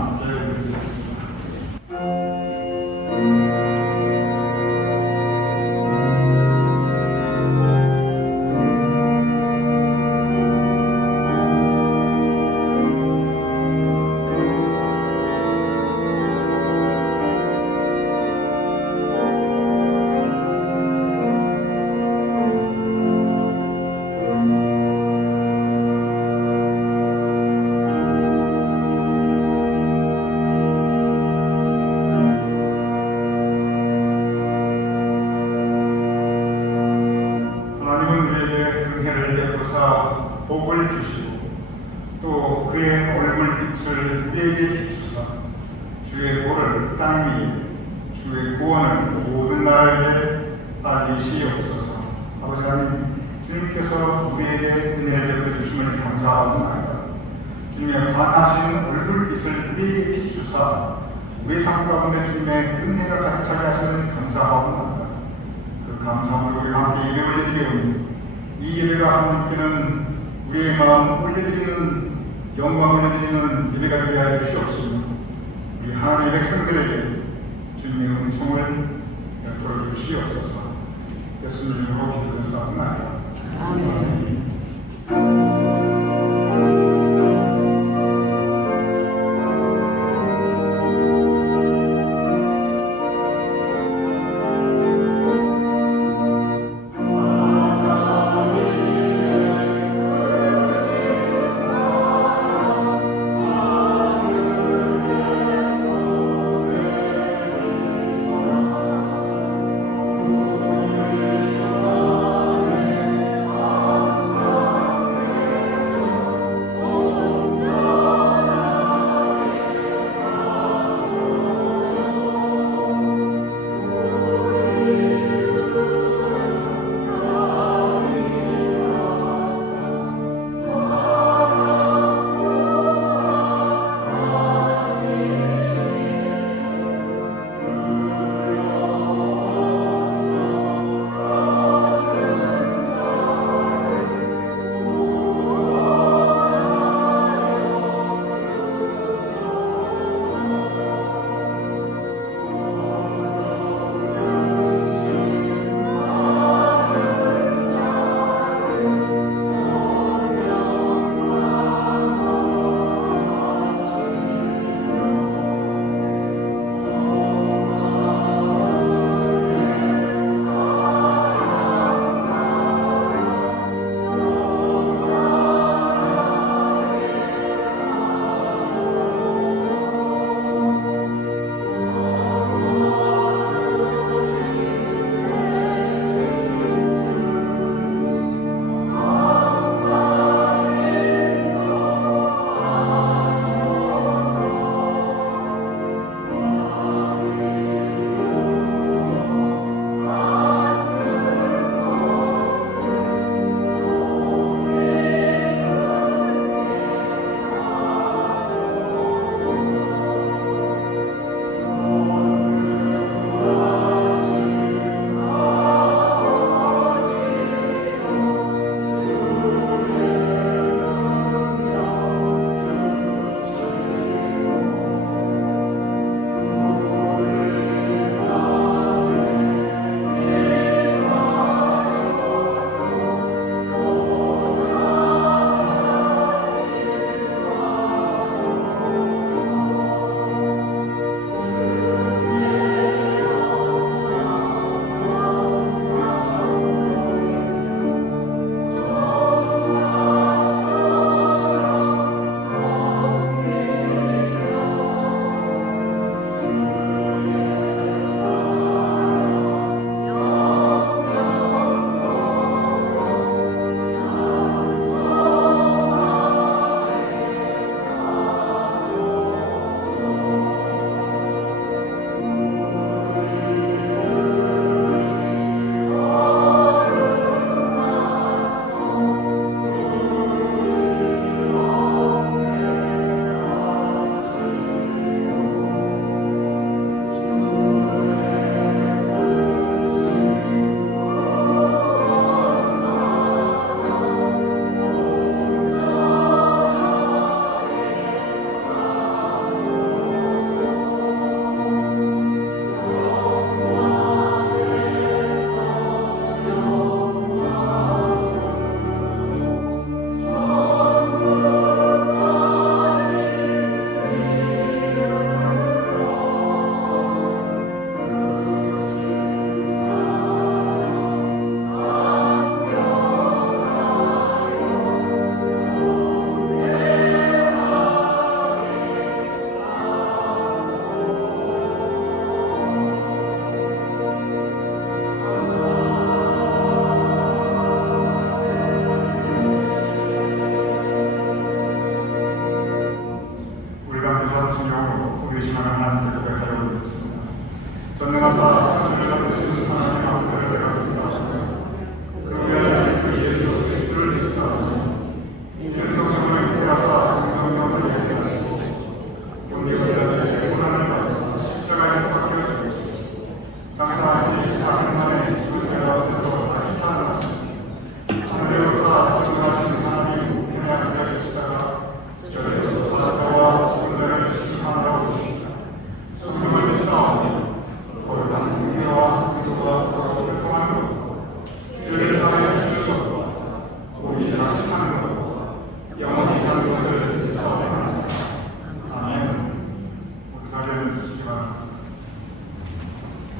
함께 올려드리겠습니다. 복을 주시고 또 그의 얼굴빛을 우리에게 비추사 주의 도를 땅 위에 주의 구원을 모든 나라에게 알리시옵소서. 아버지 하나님, 주님께서 우리에게 은혜를 베풀어주심을 감사합니다. 주님의 환하신 얼굴빛을 우리에게 비추사 우리 삶 가운데 주님의 은혜가 가득하게 하시는 감사합니다. 그 감사함으로 우리가 함께 예배 올려드리오니 이 예배가 하나님께는 우리의 마음 올려드리는 영광 올려드리는 예배가 되게 하여 주시옵소서. 우리 하나님의 백성들에게 주님의 은총을 베풀어 주시옵소서. 예수님 이름으로 기도드렸사옵나이다. 아멘.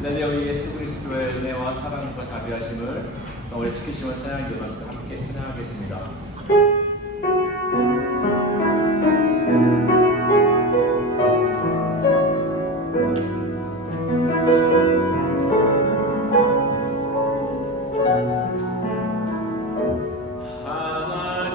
내 우리 예수 그리스도의 은혜와 사랑과 자비하심을 오래 지키심을 찬양하기로 함께 찬양하겠습니다. 하나님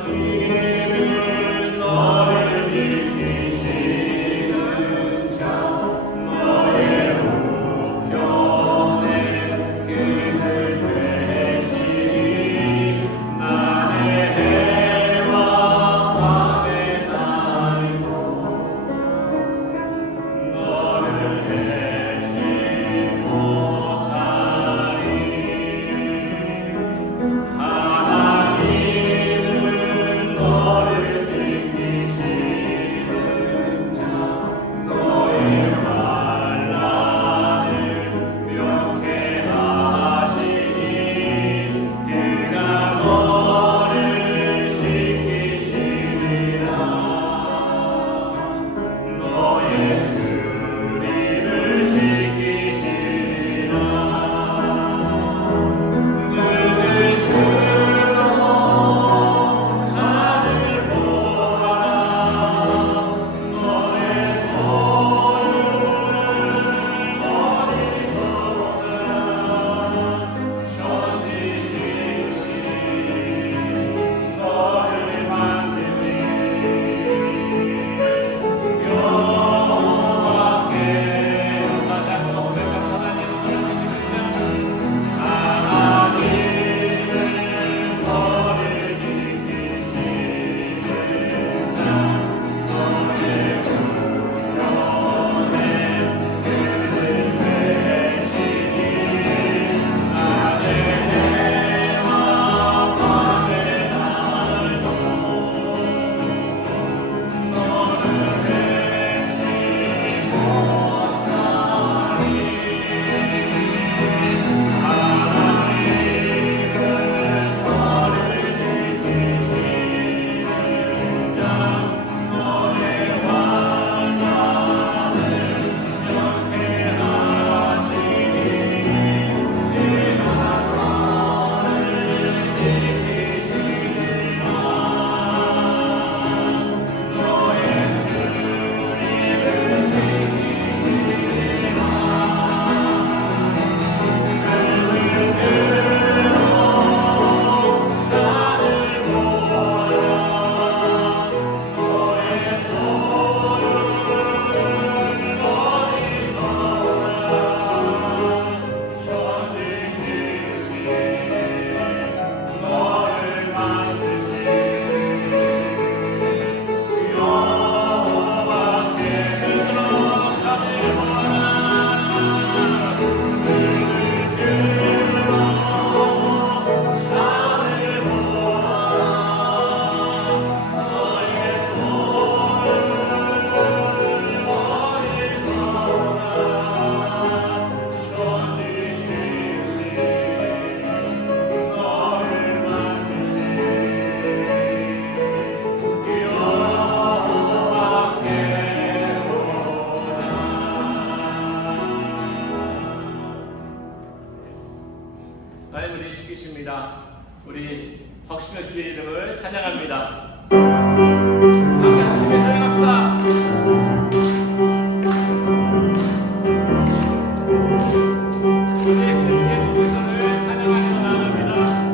은혜 지키십니다. 우리 확신의 주의 이름을 찬양합니다. 함께 하시며 찬양합시다. 우리 예수 그리스도를 찬양하며 나아갑니다.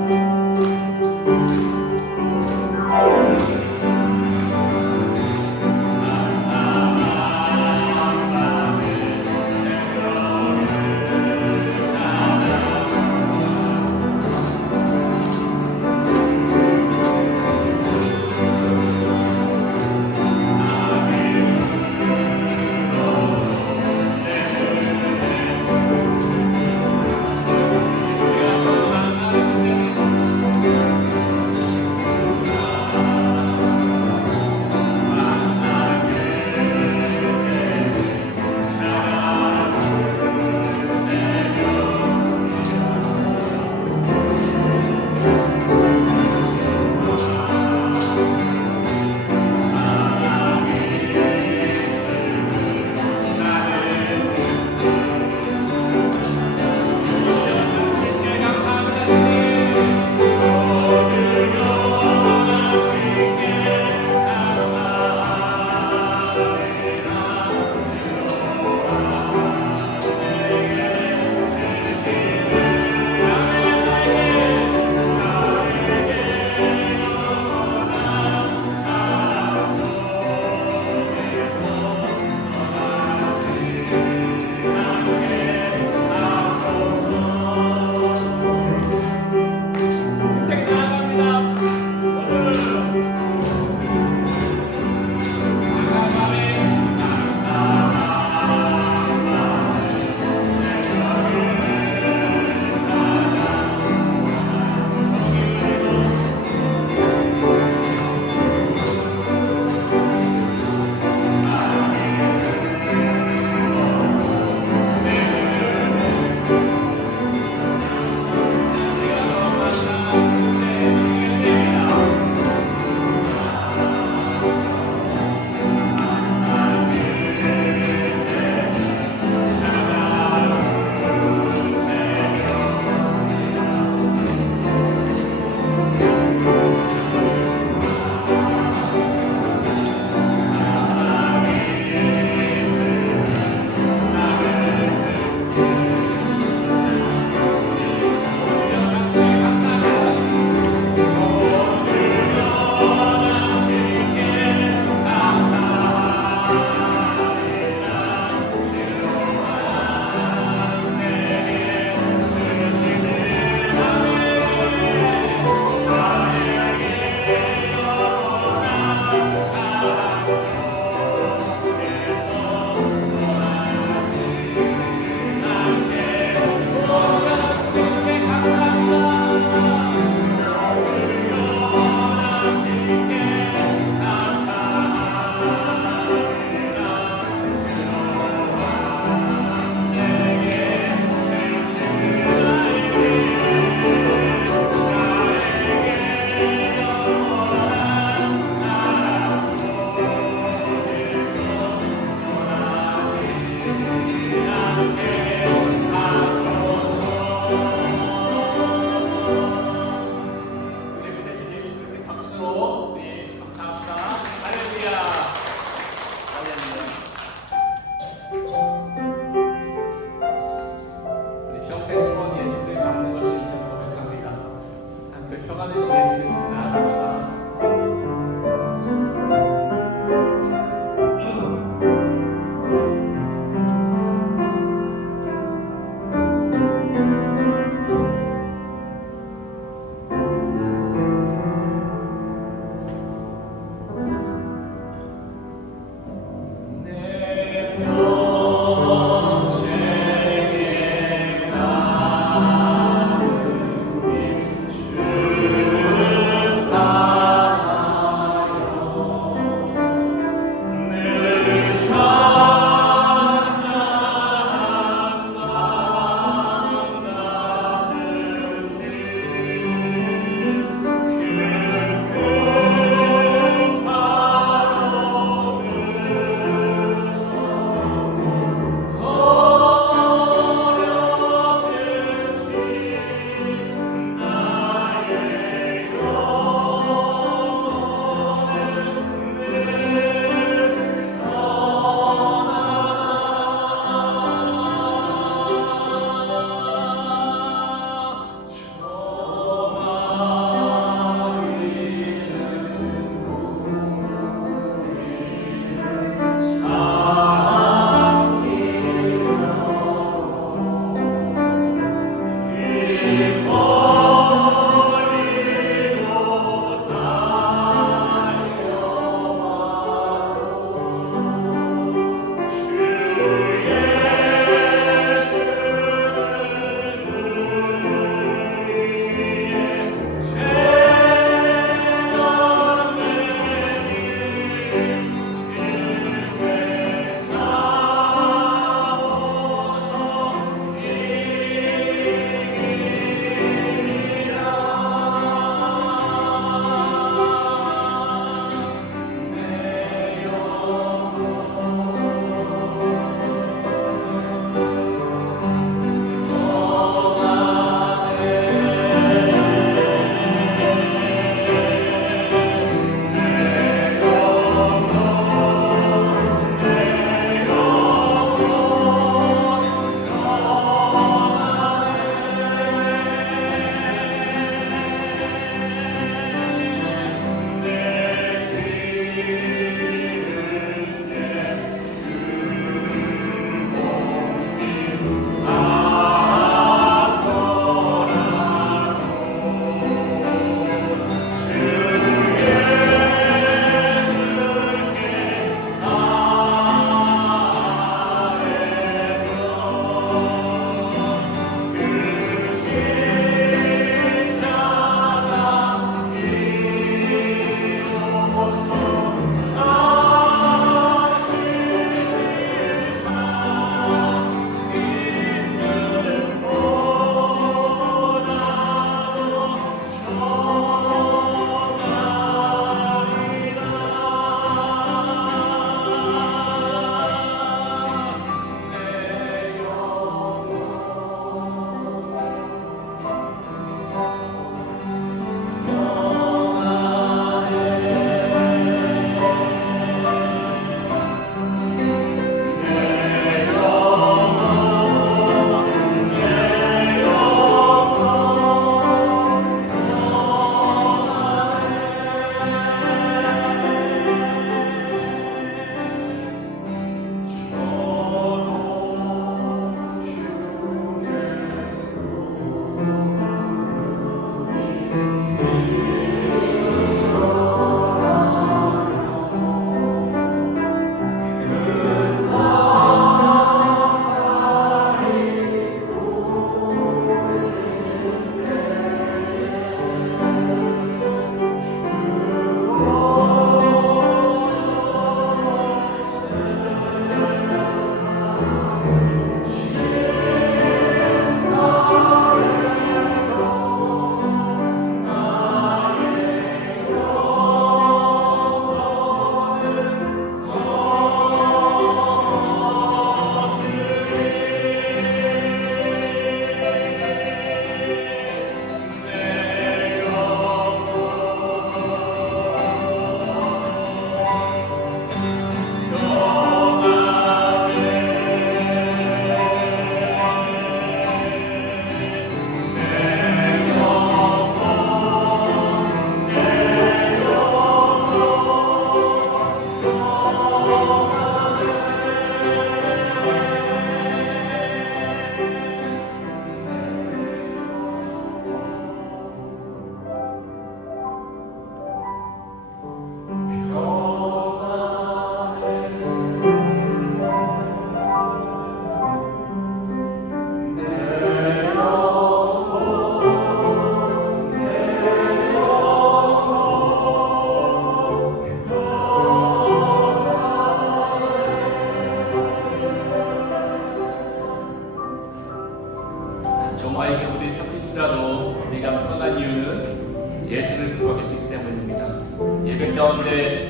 가운데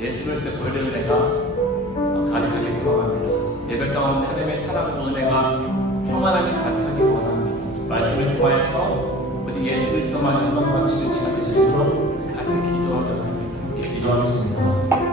예수 그리스도의 보혈의 은혜가 가득하게 소망합니다. 예배 가운데 하나님의 사랑과 은혜가 평안함이 가득하게 원합니다. 말씀을 통하여서 오직 예수 그리스도만 영광 받으시는 시간 되시도록 같이 기도하며 함께 기도하겠습니다.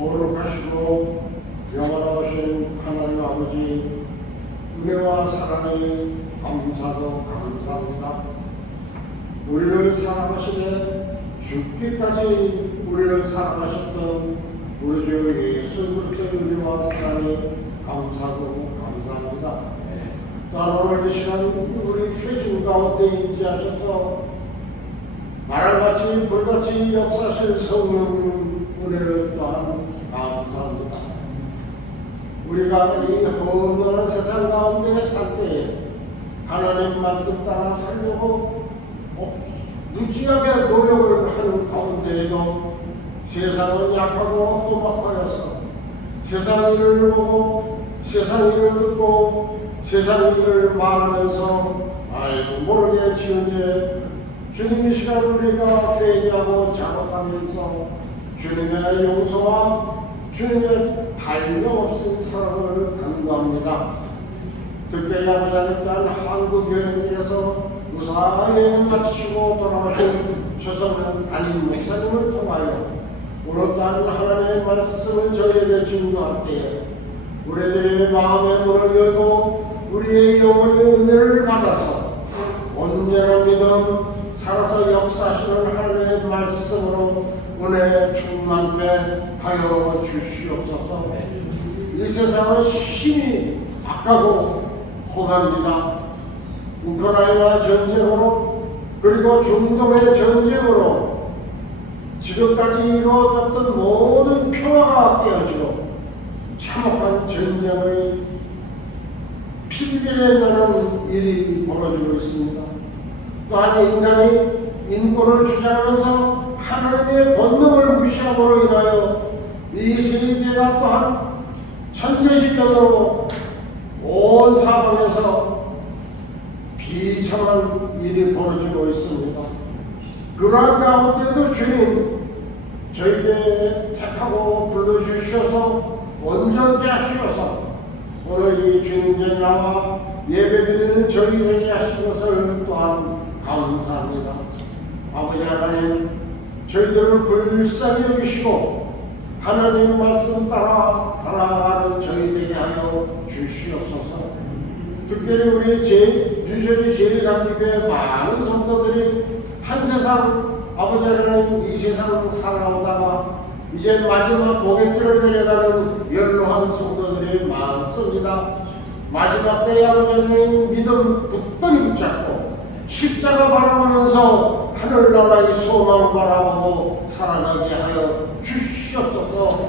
거룩하시고 영원하신 하나님 아버지, 은혜와 사랑에 감사도 감사합니다. 우리를 사랑하시되 죽기까지 우리를 사랑하셨던 우리 주 예수 그리스도의 은혜와 사랑에 감사도 감사합니다. 또한 오늘 이 시간 우리 죄진 가운데 임재하셔서 바람같이 불같이 역사하실 성령 은혜를 또한 감사합니다. 우리가 이 험난한 세상 가운데 살 때에 하나님 말씀 따라 살려고 무지하게 노력을 하는 가운데에도 세상은 약하고 험악하여서 세상 일을 보고 세상 일을 듣고 세상 일을 말하면서 알고 모르게 지은 죄, 주님의 시간 우리가 회개하고 작업하면서 주님의 용서와 주님의 한량없는 사랑을 간구합니다. 특별히 아버지 하나님 또한 한국 여행길에서 무사히 마치고 돌아오신 조선 담임 목사님을 통하여 오늘 또한 하나님의 말씀을 저희에게 증거할 때에 우리들의 마음의 문을 열고 우리의 영혼의 은혜를 받아서 온전한 믿음 살아서 역사하시는 하나님의 말씀으로 은혜 충만케 하여 주시옵소서. 이 세상은 심히 악하고 험합니다. 우크라이나 전쟁으로 그리고 중동의 전쟁으로 지금까지 이루어졌던 모든 평화가 깨어지고 참혹한 전쟁의 피비린내 나는 일이 벌어지고 있습니다. 또한 인간이 인권을 주장하면서 하나님의 권능을 무시함으로 인하여 이 세계가 또한 천재시변으로 온 사방에서 비참한 일이 벌어지고 있습니다. 그러한 가운데도 주님 저희에게 택하고 불러주셔서 온전케 하시어서 오늘 이 주님께 나와 예배드리는 저희에게 하신 것을 또한 감사합니다. 아버지 하나님, 저희들을 불쌍히 여기시고 하나님 말씀 따라 살아가는 저희에게 하여 주시옵소서. 특별히 우리 뉴저지 제1감리교회 많은 성도들이 한 세상 아버지 하나님 이 세상 살아오다가 이제 마지막 고갯길을 내려가는 연로한 성도들이 많습니다. 마지막 때에 아버지 하나님 믿음 굳건히 붙잡고 십자가 바라보면서 하늘나라의 소망 바라보고 살아가게 하여 주시옵소서.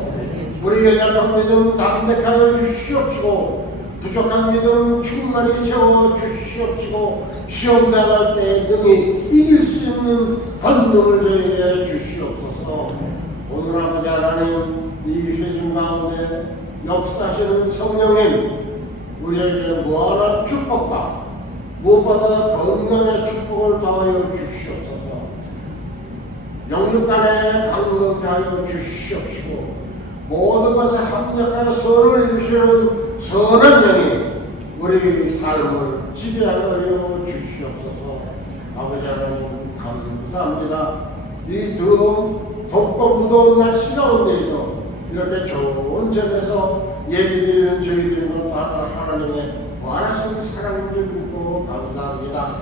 우리의 약한 믿음 담백하여 주시옵시고 부족한 믿음 충만히 채워 주시옵시고 시험 당할 때 능히 이길 수 있는 권능을 저에게 주시옵소서. 오늘 아버지 하나님 이 회중 가운데 역사하시는 성령님 우리에게 무한한 축복과 무엇보다 건강의 축복을 더하여 주시옵소서. 영육간에 강건케 하여 주시옵시고 모든 것에 합력하여 선을 이루시는 선한 영이 우리 삶을 지배하여 주시옵소서. 아버지 하나님 감사합니다. 이 덥고 무더운 날씨 가운데에도 이렇게 좋은 점에서 예배드리는 저희들은 하나님의 무한하신 사랑을 믿고 감사합니다.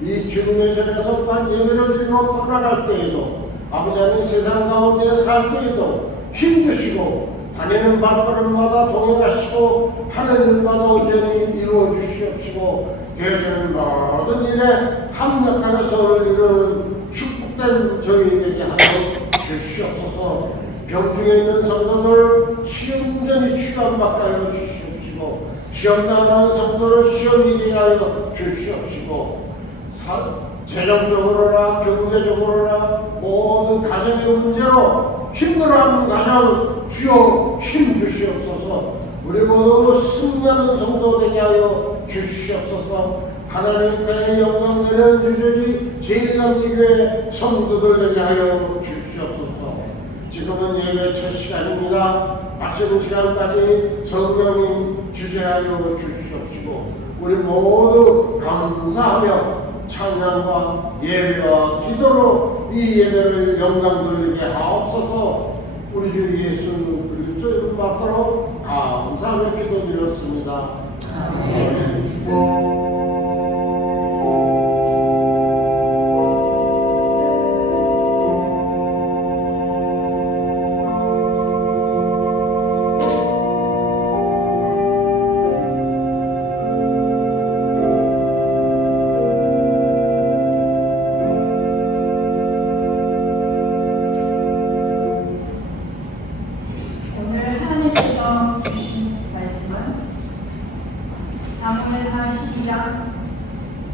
이 주님의 전에서 또한 예배를 드리고 돌아갈 때에도 아버지 하나님 세상 가운데 살 때에도 힘주시고 다니는 발걸음마다 동행하시고 하는 일마다 온전히 이루어 주시옵시고 되어지는 모든 일에 합력하여 선을 이루는 축복된 저희에게 하여 주시옵소서. 병중에 있는 성도들 온전히 치유함받게 하여 주시옵시고 시험 나가는 성도를 시험 이기게 하여 주시옵시고 재정적으로나 경제적으로나 모든 가정의 문제로 힘들어하는 가정 주여 힘 주시옵소서. 우리 모두 승리하는 성도 되게 하여 주시옵소서. 하나님의 영광 내리는 주저리 제1남리교회 성도들 되게 하여 주시옵소서. 지금은 예배 첫 시간입니다. 마치는 시간까지 성령님 주재하여 주시옵시고 우리 모두 감사하며 찬양과 예배와 기도로 이 예배를 영광 돌리게 하옵소서. 우리 주 예수 그리스도 이름 받도록 감사하며 기도드렸습니다. 아멘. 오늘 하나님께서 주신 말씀은 사무엘하 12장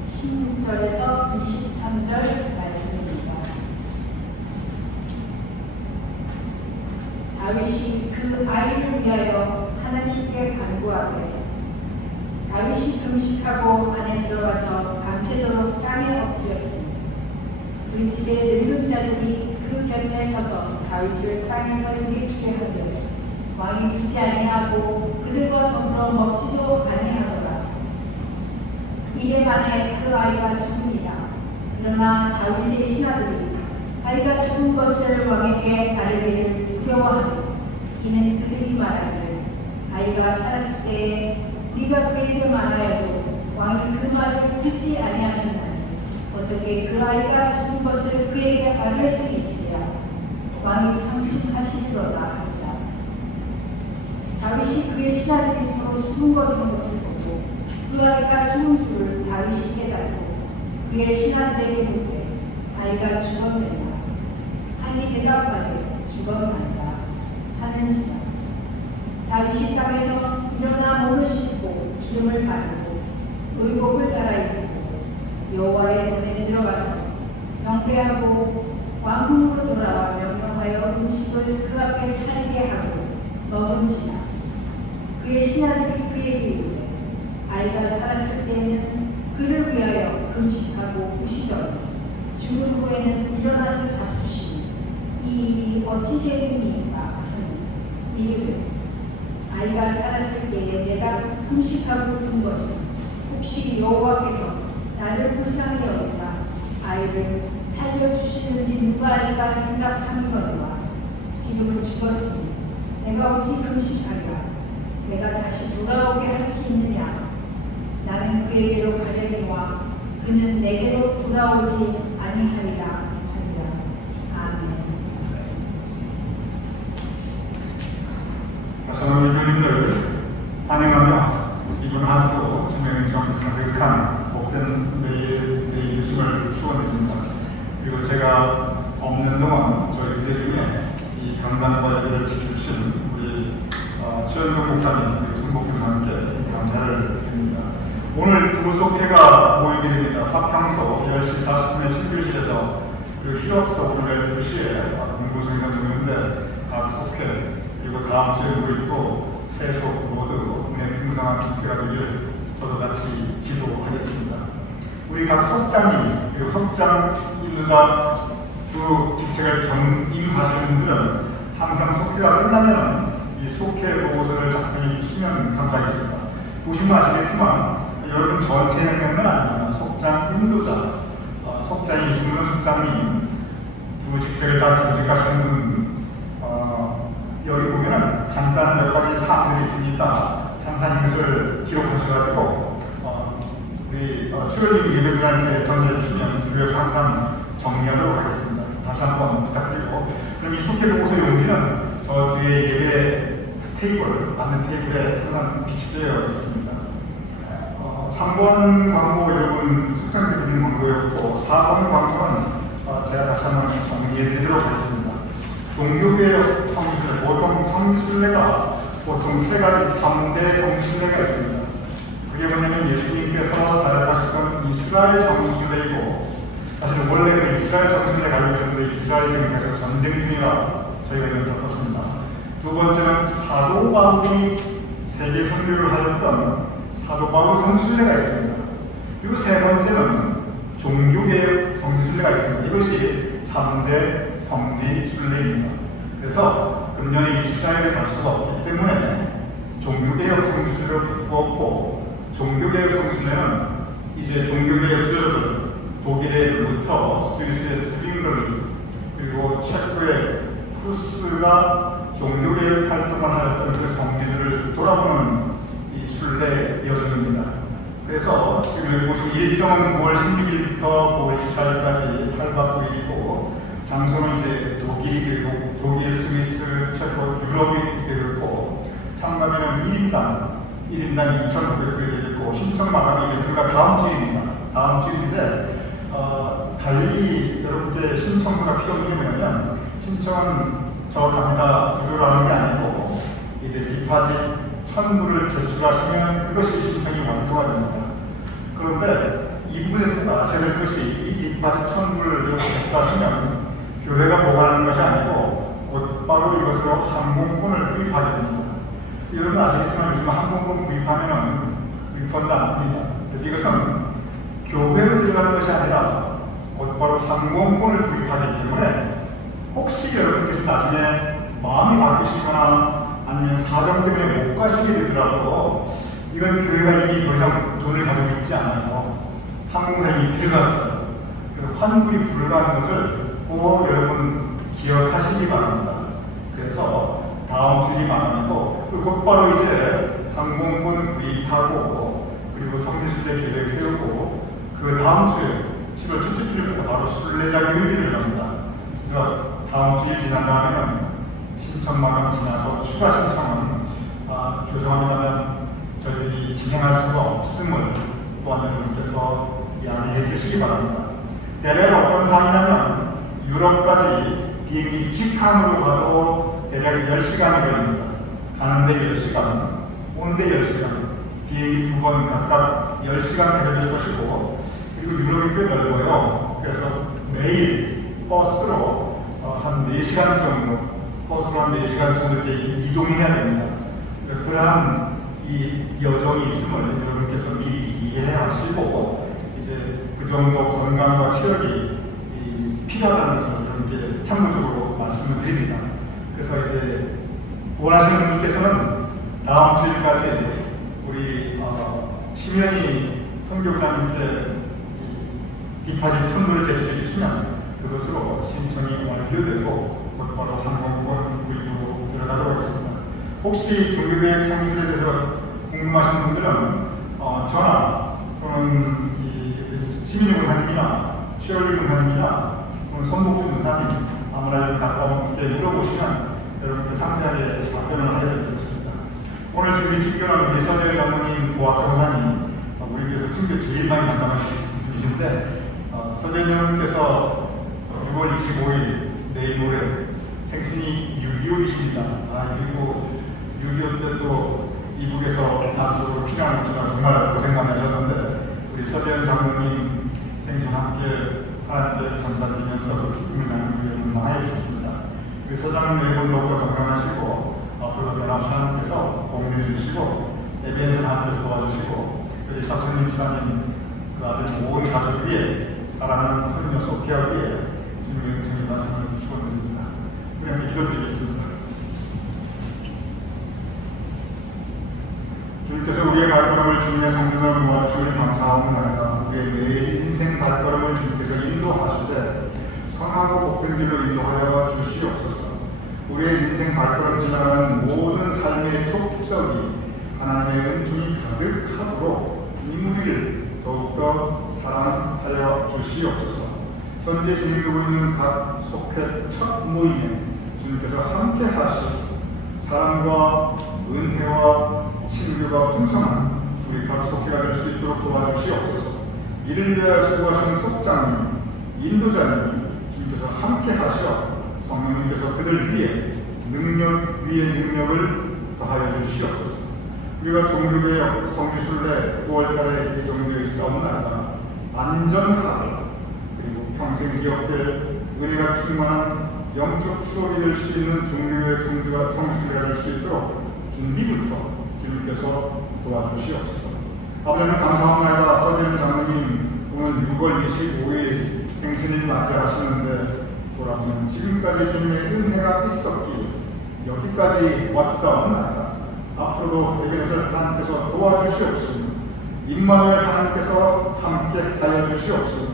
16절에서 23절 말씀입니다. 다윗이 그 아이를 위하여 하나님께 간구하되 다윗이 금식하고 안에 들어가서 밤새도록 땅에 엎드렸으니 그 집에 늙은 자들이 그 곁에 서서 다윗을 땅에서 일으키게 하되 왕이 듣지 아니하고 그들과 더불어 먹지도 아니하더라. 이에 반해 그 아이가 죽으니라. 그러나 다윗의 신하들이 아이가 죽은 것을 왕에게 아뢰기를 두려워하니 이는 그들이 말하기를 아이가 살았을 때에 우리가 그에게 말하여도 왕이 그 말을 듣지 아니하셨나니 어떻게 그 아이가 죽은 것을 그에게 아뢰 수 있으랴. 왕이 상심하시리로다 하니라. 다윗이 그의 신하들이 서로 수군거리는 것을 보고 그 아이가 죽은 줄을 다윗이 깨닫고 그의 신하들에게 묻되 아이가 죽었느냐 하니 대답하되 죽었나이다 하는지라. 다윗이 땅에서 일어나 몸을 씻고 기름을 바르고 의복을 갈아입고 여호와의 전에 들어가서 경배하고 왕궁으로 돌아와 명령하여 음식을 그 앞에 차리게 하고 먹은지라. 그의 신하들이 그에게 이르되 아이가 살았을 때에는 그를 위하여 금식하고 우시더니 죽은 후에는 일어나서 잡수시니 이 일이 어찌 되리니까 하니 이르되 아이가 살았을 때에 내가 금식하고 운 것은 혹시 여호와께서 나를 불쌍히 여기사 아이를 살려주시는지 누가 알까 생각하니거니와 지금은 죽었으니 내가 어찌 금식하리라. 내가 다시 돌아오게 할 수 있느냐. 나는 그에게로 가려니와 그는 내게로 돌아오지 아니하리라 하리라. 아멘. 사랑하는 교인들 환영하며 이번 한 주도 주님의 정 가득한 복된 내일 예수를 축원드립니다. 그리고 제가 없는 동안 저희 교회 중에 이 강단과 예배를 지켜주신 우리 최현동 목사님 그리고 손복준 함께 감사를 드립니다. 오늘 두 속회가 모이게 됩니다. 화평소 10시 40분에 친교실에서 그리고 희락서 오늘 12시에 공부소리가 모이는데 각 속회 그리고 다음 주에 우리 또 세속 모두 은혜 풍성한 속회가 되기를 저도 같이 기도하겠습니다. 우리 각 속장님 그리고 속장 인도자 두 직책을 겸임하시는 분들은 항상 속회가 끝나면 이 속회 보고서를 작성해 주시면 감사하겠습니다. 보시면 아시겠지만 여러분 전체의 경우는 아닙니다. 속장 인도자, 속장이 있으면 속장님 두 직책을 다 겸직하시는 분 여기 보면은 간단한 몇 가지 사항들이 있으니까 항상 이것을 기록하셔가지고 우리 출연님 예배부장님께 전달해주시면 교회에서 항상 정리하도록 하겠습니다. 다시 한번 부탁드리고 그럼 이 속회 보고서의 용지는 저 뒤에 예배 테이블, 앉는 테이블에 항상 비치되어 있습니다. 3번 광고 여러분 속장께 드리는 광고였고 4번 광고는 제가 다시 한번 정리해 드리도록 하겠습니다. 종교개혁 성지순례, 보통 성지순례가 보통 세 가지 3대 성지순례가 있습니다. 그게 뭐냐면 예수님께서 사역하시던 이스라엘 성수대이고, 사실 원래 그 이스라엘 성수대 가게 되는데 이스라엘이 지금 계속 전쟁 중이라 저희가 이걸 겪었습니다. 두 번째는 사도 바울이 세계 선교를 하였던 사도 바울 성수대가 있습니다. 그리고 세 번째는 종교개혁 성지순례가 있습니다. 이것이 3대 성지순례입니다. 그래서 금년에 이스라엘에 갈 수가 없기 때문에 종교개혁 성지순례를 바꾸었고, 종교개혁 성지순례는 이제 종교개혁 지도자들, 독일에부터 스위스의 스빙글, 그리고 체코의 후스가 종교개혁 활동을 하였던 그 성지들을 돌아보는 이 순례 여정입니다. 그래서 지금 여기 보시면 일정은 9월 16일부터 9월 24일까지 8박 9일이고, 장소는 이제 독일, 스위스, 체코, 유럽이 되었고, 참가비는 1인당 2,900개 되었고, 신청 마감이 이제 그가 다음 주입니다. 다음 주인데, 달리 여러분께 신청서가 필요한 게 뭐냐면, 신청은 저 갑니다 구조를 하는 게 아니고, 이제 디파짓 1,000불을 제출하시면 그것이 신청이 완료가 됩니다. 그런데 이 부분에서 아셔야 될 것이, 이 디파짓 1,000불을 이렇게 제출하시면 교회가 보관하는 것이 아니고 곧바로 이것으로 항공권을 구입하게 됩니다. 여러분 아시겠지만 요즘 항공권 구입하면 리펀드 안 합니다. 그래서 이것은 교회로 들어가는 것이 아니라 곧바로 항공권을 구입하기 때문에, 혹시 여러분께서 나중에 마음이 바뀌시거나 아니면 사정 때문에 못 가시게 되더라도, 이건 교회가 이미 더 이상 돈을 가지고 있지 않아요. 항공사에 들어갔어요. 그래서 환불이 불가한 것을 꼭 여러분 기억하시기 바랍니다. 그래서 다음 주이 마감이고, 곧바로 이제 항공권 구입하고, 그리고 성지순례 계획 세우고, 그 다음 주에 7월 첫째 주일부터 바로 순례자 교육이 들어갑니다. 그래서 다음 주일 지난 다음에는 신청 마감 지나서 추가 신청은 죄송합니다만 저희들이 진행할 수가 없음을 또한 여러분께서 이야기해 주시기 바랍니다. 대략 어떤 상이냐면, 유럽까지 비행기 직항으로 가도 대략 10시간이 걸립니다. 가는데 10시간, 오는데 10시간, 비행기 2번 각각 10시간 걸릴 것이고, 그리고 유럽이 꽤 넓어요. 그래서 매일 버스로 한 4시간 정도, 버스로 한 4시간 정도 이렇게 이동해야 됩니다. 그러한 이 여정이 있음을 여러분께서 미리 이해하시고, 이제 그 정도 건강과 체력이 필요하다는 것을 여러분께 참고적으로 말씀을 드립니다. 그래서 이제 원하시는 분들께서는 다음 주일까지 우리 심연희 선교사님께 디파짓 1,000불을 제출해 주시면 그것으로 신청이 완료되고 곧바로 항공권 구입으로 들어가도록 하겠습니다. 혹시 종교개혁 성수에 대해서 궁금하신 분들은 전화 또는 시민의 권사님이나 최열리 권사님이나 또는 손복주 권사님 아무나 가까운 분께 물어보시면 여러분께 상세하게 답변을 해야 될 것입니다. 오늘 주일 친교는 우리 서재일 어머님, 고학자 권사님, 우리 교회에서 친교 제일 많이 담당하시는 분이신데, 서재일 여러분께서 6월 25일 내일 모레 생신이 6.25이십니다. 그리고 6.25 때 또 이북에서 남쪽으로 피난을 오시느라 정말 고생 많이 하셨는데, 우리 서재현 장로님 생신 함께 하나님께 감사드리면서 기쁨을 나누기 위해 많이 해주셨습니다. 우리 서장님 내일은 더욱더 건강하시고 앞으로도 변함없이 하나님께서 공유해 주시고 예배에서 하나님께서 도와주시고, 우리 사천님 집사님 그 아들 모든 가족 위에 사랑하는 손녀 소피아 위에 주님의 은총이 나심을 축원드립니다. 우리 함께 기도드리겠습니다. 주님께서 우리의 발걸음을 주님의 성전으로 모아주시니 감사합니다. 우리의 매일 인생 발걸음을 주님께서 인도하시되 선하고 복된 길로 인도하여 주시옵소서. 우리의 인생 발걸음 지나가는 모든 삶의 족적이 하나님의 은총이 가득하도록 주님 우리를 더욱더 사랑하여 주시옵소서. 현재 진행되고 있는 각 속회 첫 모임에 주님께서 함께 하시고 사랑과 은혜와 친교가 풍성한 우리 각 속회가 될 수 있도록 도와주시옵소서. 이를 위하여 수고하시는 속장님, 인도자님 주님께서 함께 하시어 성령님께서 그들 위에 능력 위에 능력을 더하여 주시옵소서. 우리가 종교개혁 성지순례 9월달에 예정되어 있사옵나이다. 안전하게 그리고 평생 기억될 은혜가 충만한 영적 추억이 될 수 있는 종교개혁 성지순례가 될 수 있도록 준비부터 주님께서 도와주시옵소서. 아버지는 감사합니다. 서재현 장로님 오늘 6월 25일 생신을 맞이하시는데 돌아보면 지금까지 주님의 은혜가 있었기에 여기까지 왔사옵나이다. 앞으로도 예배에서 하나님께서 도와주시옵시며 임마누엘 하나님께서 함께 하여 주시옵시며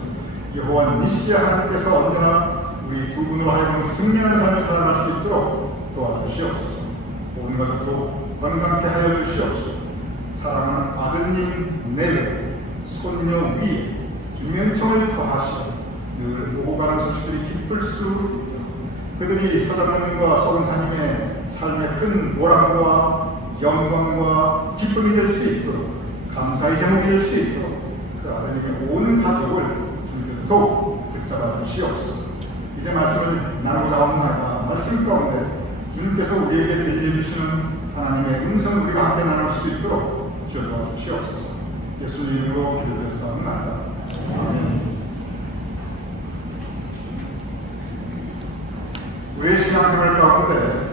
여호와 니시 하나님께서 언제나 우리 두 분으로 하여금 승리하는 삶을 살아갈 수 있도록 도와주시옵소서. 온 가족도 건강케 하여 주시옵시며 사랑하는 아드님 내외 손녀 위에 주명청을 더하시고 늘 오고 가는 소식들이 기쁠 수 있도록 그들이 서장님과 서은사님의 삶의 큰 보람과 영광과 기쁨이 될 수 있도록 감사의 제목이 될 수 있도록 그 아드님의 온 가족을 주님께서 더욱 붙잡아 주시옵소서. 이제 말씀을 나누고자 합니다. 말씀 가운데 주님께서 우리에게 들려주시는 하나님의 음성을 우리가 함께 나눌 수 있도록 주여 도와주시옵소서. 예수님 이름으로 기도드렸사옵나이다. 아멘. 우리의 신앙생활 가운데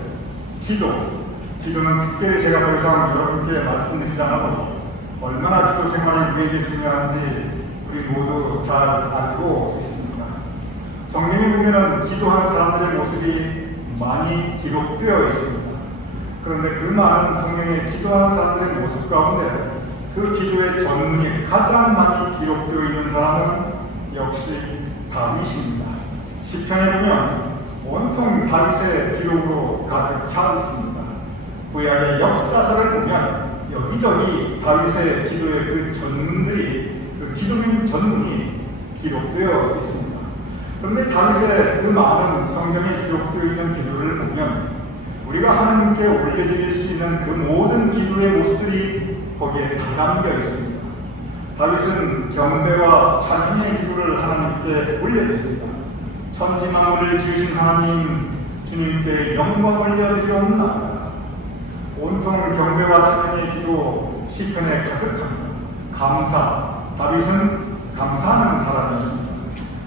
기도는 특별히 제가 더 이상 여러분께 말씀드리지 않아도 얼마나 기도 생활이 우리에게 중요한지 우리 모두 잘 알고 있습니다. 성경에 보면 기도하는 사람들의 모습이 많이 기록되어 있습니다. 그런데 그 많은 성경에 기도하는 사람들의 모습 가운데 그 기도의 전문이 가장 많이 기록되어 있는 사람은 역시 다윗입니다. 시편에 보면 온통 다윗의 기록으로 가득 차 있습니다. 구약의 역사서를 보면 여기저기 다윗의 기도의 그 전문들이 그 기도명 전문이 기록되어 있습니다. 그런데 다윗의 그 많은 성경에 기록되어 있는 기도를 보면 우리가 하나님께 올려드릴 수 있는 그 모든 기도의 모습들이 거기에 다 담겨 있습니다. 다윗은 경배와 찬양의 기도를 하나님께 올려드립니다. 천지만물을 지으신 하나님 주님께 영광 올려드리옵나이다. 온통 경배와 찬양의 기도 시편에 가득합니다. 다윗은 감사하는 사람이었습니다.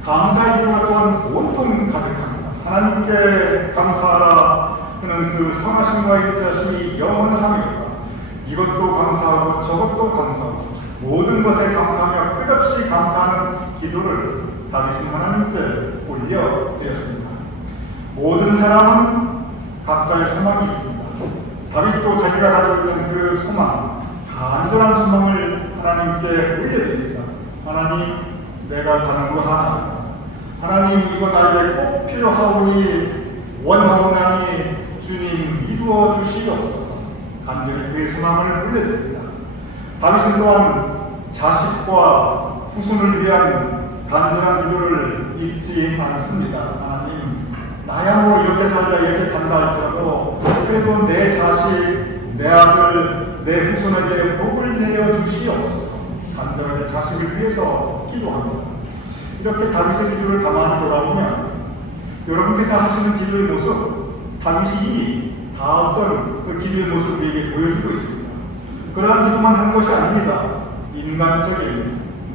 감사의 기도가 또한 온통 가득합니다. 하나님께 감사하라. 그는 그 선하심과 인자심이 영원하며 이것도 감사하고 저것도 감사하고 모든 것에 감사하며 끝없이 감사하는 기도를 다윗은 하나님께 올려드렸습니다. 모든 사람은 각자의 소망이 있습니다. 다윗도 자기가 가지고 있는 그 소망, 간절한 소망을 하나님께 올려드립니다. 하나님, 내가 간구하나이다. 하나님, 이거 나에게 꼭 필요하오니 원하오나니 주님 이루어 주시옵소서. 간절히 그의 소망을 올려드립니다. 다윗은 또한 자식과 후손을 위한 간절한 기도를 잊지 않습니다. 하나님, 나야 뭐 이렇게 살다 이렇게 간다 할지라도 그래도 내 자식, 내 아들, 내 후손에게 복을 내어 주시옵소서. 간절하게 자식을 위해서 기도합니다. 이렇게 다윗의 기도를 가만히 돌아보면 여러분께서 하시는 기도의 모습, 다윗이 이미 다 어떤 그 기도의 모습을 우리에게 보여주고 있습니다. 그러한 기도만 한 것이 아닙니다.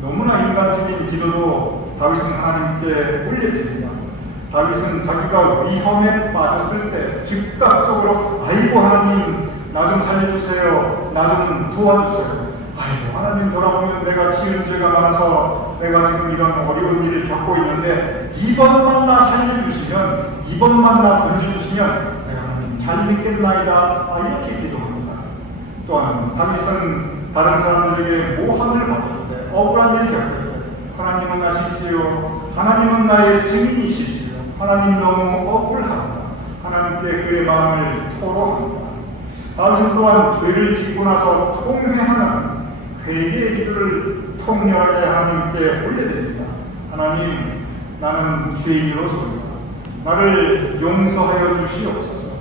너무나 인간적인 기도도 다윗은 하나님께 올려드립니다. 다윗은 자기가 위험에 빠졌을 때 즉각적으로 아이고 하나님 나 좀 살려주세요. 나 좀 도와주세요. 아이고 하나님 돌아보면 내가 지은 죄가 많아서 내가 지금 이런 어려운 일을 겪고 있는데 이번만 나 살려주시면 이번만 나 건져주시면 내가 하나님 잘 믿겠나이다. 이렇게 기도합니다. 또한 다윗은 다른 사람들에게 모함을 받을 때 억울한 일을 겪을 때 하나님은 아시지요. 하나님은 나의 증인이시지요. 하나님 너무 억울합니다. 하나님께 그의 마음을 토로합니다. 다윗은 또한 죄를 짓고 나서 통회하는 회개의 기도를 통렬하게 하나님께 올려드립니다. 하나님, 나는 죄인으로서입니다. 나를 용서하여 주시옵소서.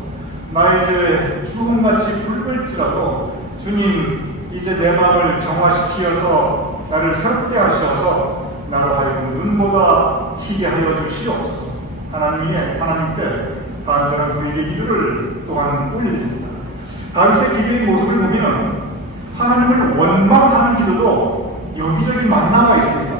나 이제 주홍같이 붉을지라도 주님 이제 내 마음을 정화시키어서 나를 새롭게 하셔서 나로 하여금 눈보다 희게 하여 주시옵소서. 하나님께 간절한 그의 기도를 또한 올려드립니다. 다윗의 기도의 모습을 보면 하나님을 원망하는 기도도 여기저기 만나가 있습니다.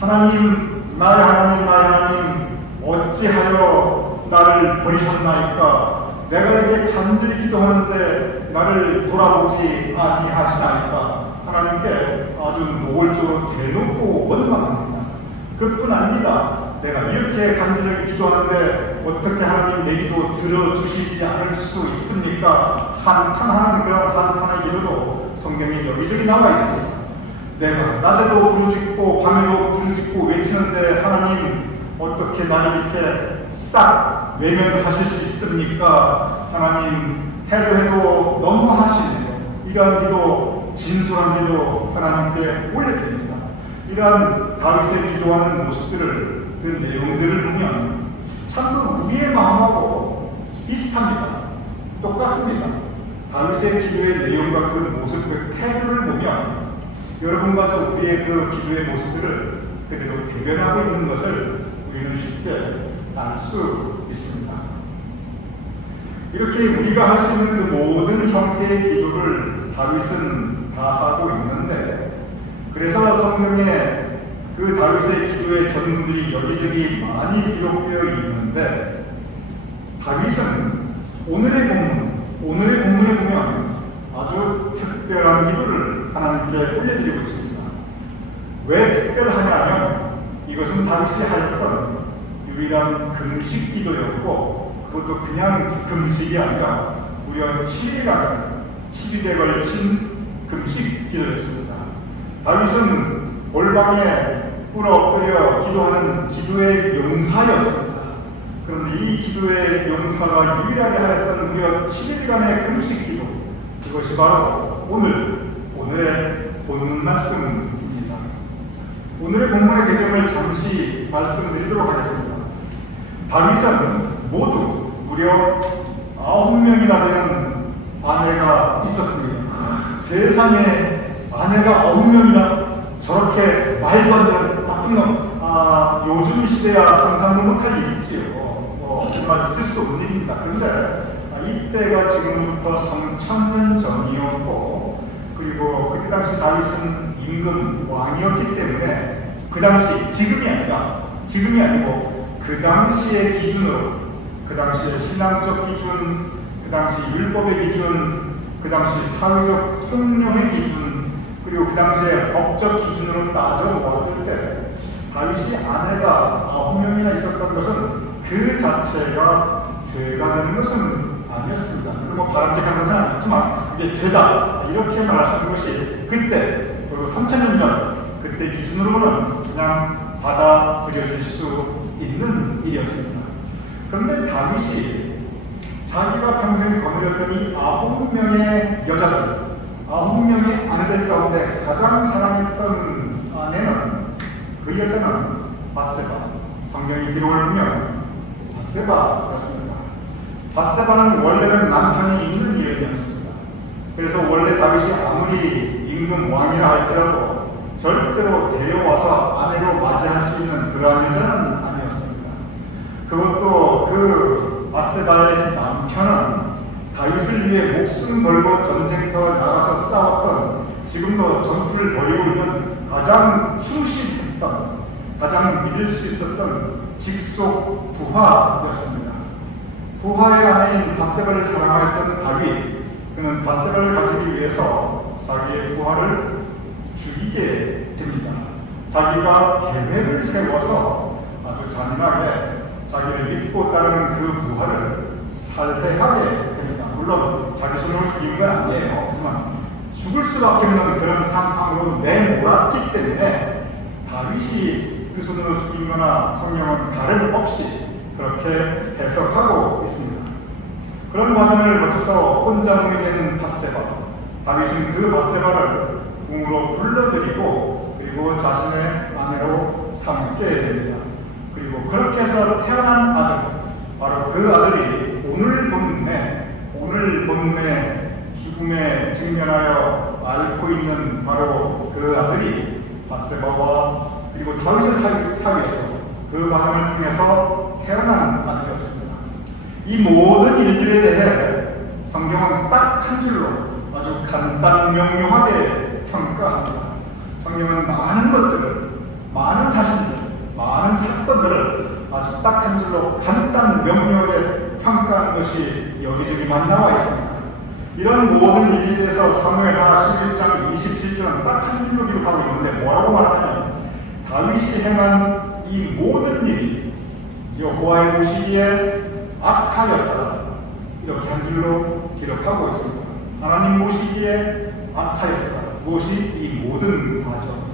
하나님, 나의 하나님, 나의 하나님, 어찌하여 나를 버리셨나이까? 내가 이렇게 간절히 기도하는데 나를 돌아보지 아니하시나이까? 하나님께 아주 노골적으로 대놓고 원망합니다. 그뿐 아닙니다. 내가 이렇게 간절하게 기도하는데 어떻게 하나님 내 기도 들어주시지 않을 수 있습니까? 한탄하는 그런 한탄의 기도도 성경에 여기저기 나와 있습니다. 내가 낮에도 부르짖고 밤에도 부르짖고 외치는데 하나님 어떻게 나를 이렇게 싹 외면하실 수 있습니까? 하나님 해도 너무하시네요. 이러한 기도, 진솔한 기도 하나님께 올려드립니다. 이러한 다윗의 기도하는 모습들을, 그 내용들을 보면 참그 우리의 마음하고 비슷합니다. 똑같습니다. 다윗의 기도의 내용과 그 모습, 그 태도를 보면 여러분과 저 우리의 그 기도의 모습들을 그대로 대변하고 있는 것을 우리는 쉽게 알 수 있습니다. 이렇게 우리가 할 수 있는 그 모든 형태의 기도를 다윗은 다 하고 있는데, 그래서 성경에 그 다윗의 기도의 전문들이 여기저기 많이 기록되어 있는데, 다윗은 오늘의 본문에 보면 아주 특별한 기도를 하나님께 올려드리고 있습니다. 왜 특별하냐면 이것은 다윗이 하였던 유일한 금식 기도였고, 그것도 그냥 금식이 아니라 무려 7일에 걸친 금식 기도였습니다. 다윗은 올방에 꿇어 엎드려 기도하는 기도의 용사였습니다. 그런데 이 기도의 용사가 유일하게 하였던 무려 7일간의 금식 기도, 그것이 바로 오늘의 본문 말씀입니다. 오늘의 본문의 배경을 잠시 말씀드리도록 하겠습니다. 다윗은 모두 무려 9명이나 되는 아내가 있었습니다. 세상에 아내가 9명이나, 저렇게 말도 안 되는 나쁜 놈. 요즘 시대야 상상도 못할 일이지요. 정말 있을 수도 없는 일입니다. 그런데 이때가 지금부터 3000년 전이었고, 그리고 그때 당시 다윗은 임금 왕이었기 때문에 그 당시, 지금이 아니고 그 당시의 기준으로, 그 당시의 신앙적 기준, 그 당시 율법의 기준, 그 당시 사회적 통념의 기준, 그리고 그 당시의 법적 기준으로 따져 보았을 때 다윗이 아내가 9명이나 있었던 것은 그 자체가 죄가 되는 것은 아니었습니다. 그리고 바람직한 것은 아니었지만 이게 죄다, 이렇게 말할 수 있는 것이 그때, 그리고 3000년 전 그때 기준으로는 그냥 받아들여질 수 있는 일이었습니다. 그런데 다윗이 자기가 평생 거느렸던 이 9명의 여자들, 9명의 아내들 가운데 가장 사랑했던 아내는, 그 여자는 바세바. 성경의 기록을 보면 바세바였습니다. 바세바는 원래는 남편이 있는 여인이었습니다. 그래서 원래 다윗이 아무리 임금 왕이라 할지라도 절대로 데려와서 아내로 맞이할 수 있는 그러한 여자는 아니었습니다. 그것도 그 바세바의 남편은 다윗을 위해 목숨 걸고 전쟁터에 나가서 싸웠던, 지금도 전투를 벌이고 있는 가장 충실했던, 가장 믿을 수 있었던 직속 부하였습니다. 부하의 아내인 바세바를 사랑하였던 다윗, 그는 바세바를 가지기 위해서 자기의 부하를 죽이게 됩니다. 자기가 계획을 세워서 아주 잔인하게 자기를 믿고 따르는 그 부하를 살해하게 됩니다. 물론 자기 손으로 죽인 건 아니에요. 하지만 죽을 수밖에 없는 그런 상황으로 내몰았기 때문에 다윗이 그 손으로 죽인 거나 성경은 다름없이 그렇게 해석하고 있습니다. 그런 과정을 거쳐서 혼자 몸이 된 바세바, 다윗은 그 바세바를 궁으로 불러들이고 그리고 자신의 아내로 삼게 됩니다. 그리고 그렇게 해서 태어난 아들, 바로 그 아들이 오늘 본문에 죽음에 직면하여 앓고 있는 바로 그 아들이 바세바와 그리고 다윗의 사위에서 그 과정을 통해서 태어난 아들이었습니다. 이 모든 일들에 대해 성경은 딱 한 줄로 아주 간단 명료하게 평가합니다. 성경은 많은 것들을, 많은 사실들, 많은 사건들을 아주 딱 한 줄로 간단 명료하게 평가하는 것이 여기저기 많이 나와 있습니다. 이런 모든 일에 대해서 사무엘하 11장 27절은 딱 한 줄로 기록하고 있는데 뭐라고 말하냐면 다윗이 행한 이 모든 일이 여호와의 보시기에 악하였다. 이렇게 한 줄로 기록하고 있습니다. 하나님 보시기에 악하였다. 무엇이 이 모든 과정.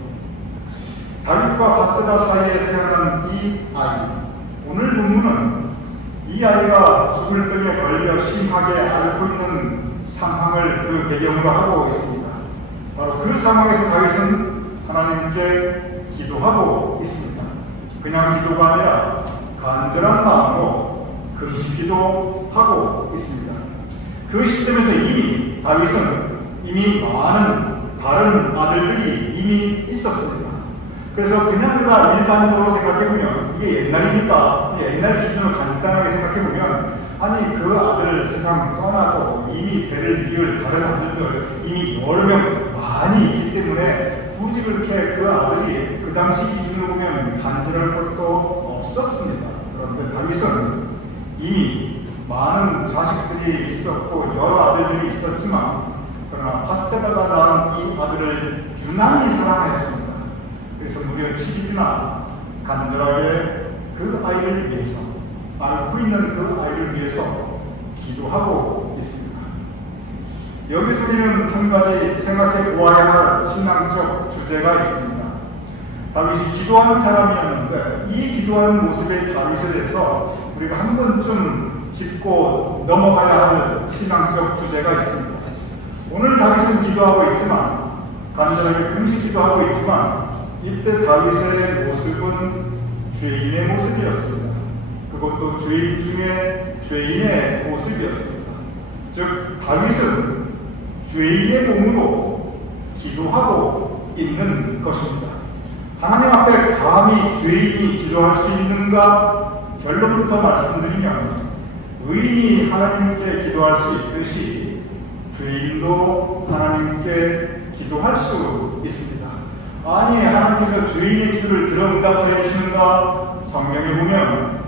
다윗과 바세바 사이에 태어난 이 아이. 오늘 본문은 이 아이가 죽을 병에 걸려 심하게 앓고 있는 상황을 그 배경으로 하고 있습니다. 바로 그 상황에서 다윗은 하나님께 기도하고 있습니다. 그냥 기도가 아니라 간절한 마음으로 금식 기도하고 있습니다. 그 시점에서 이미 다윗은 많은 다른 아들들이 이미 있었습니다. 그래서 그냥 우리가 일반적으로 생각해보면 이게 옛날이니까 옛날 기준으로 간단하게 생각해보면 아니 그 아들을 세상 떠나고 이미 대를 이을 다른 아들들 이미 여러 명 많이 있기 때문에 굳이 그렇게 그 아들이 그 당시 기준으로 보면 간절할 것도 없었습니다. 그런데 다윗은 이미 많은 자식들이 있었고 여러 아들들이 있었지만 그러나 바세바가 낳은 이 아들을 유난히 사랑하였습니다. 그래서 무려 7일이나 간절하게 그 아이를 위해서 앓고 있는 그 아이를 위해서 기도하고 있습니다. 여기서 우리는 한 가지 생각해 보아야 할 신앙적 주제가 있습니다. 다윗이 기도하는 사람이었는데 이 기도하는 모습의 다윗에 대해서 우리가 한 번쯤 짚고 넘어가야 할 신앙적 주제가 있습니다. 오늘 다윗은 기도하고 있지만 간절하게 금식 기도하고 있지만 이때 다윗의 모습은 죄인의 모습이었습니다. 그것도 죄인 중에 죄인의 모습이었습니다. 즉 다윗은 죄인의 몸으로 기도하고 있는 것입니다. 하나님 앞에 감히 죄인이 기도할 수 있는가? 결론부터 말씀드리면 의인이 하나님께 기도할 수 있듯이 죄인도 하나님께 기도할 수 있습니다. 아니 하나님께서 죄인의 기도를 들어 응답하여 주시는가? 성경에 보면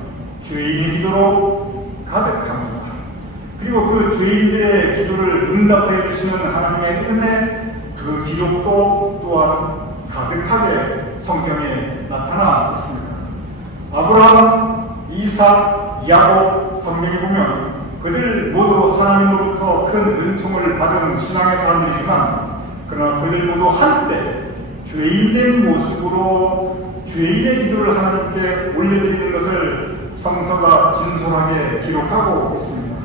죄인의 기도로 가득합니다. 그리고 그 죄인들의 기도를 응답하여 주시는 하나님의 은혜, 그 기록도 또한 가득하게 성경에 나타나 있습니다. 아브라함, 이삭, 야곱 성경에 보면 그들 모두 하나님으로부터 큰 은총을 받은 신앙의 사람들이지만 그러나 그들 모두 한때 죄인된 모습으로 죄인의 기도를 하나님께 올려드리는 것을 성서가 진솔하게 기록하고 있습니다.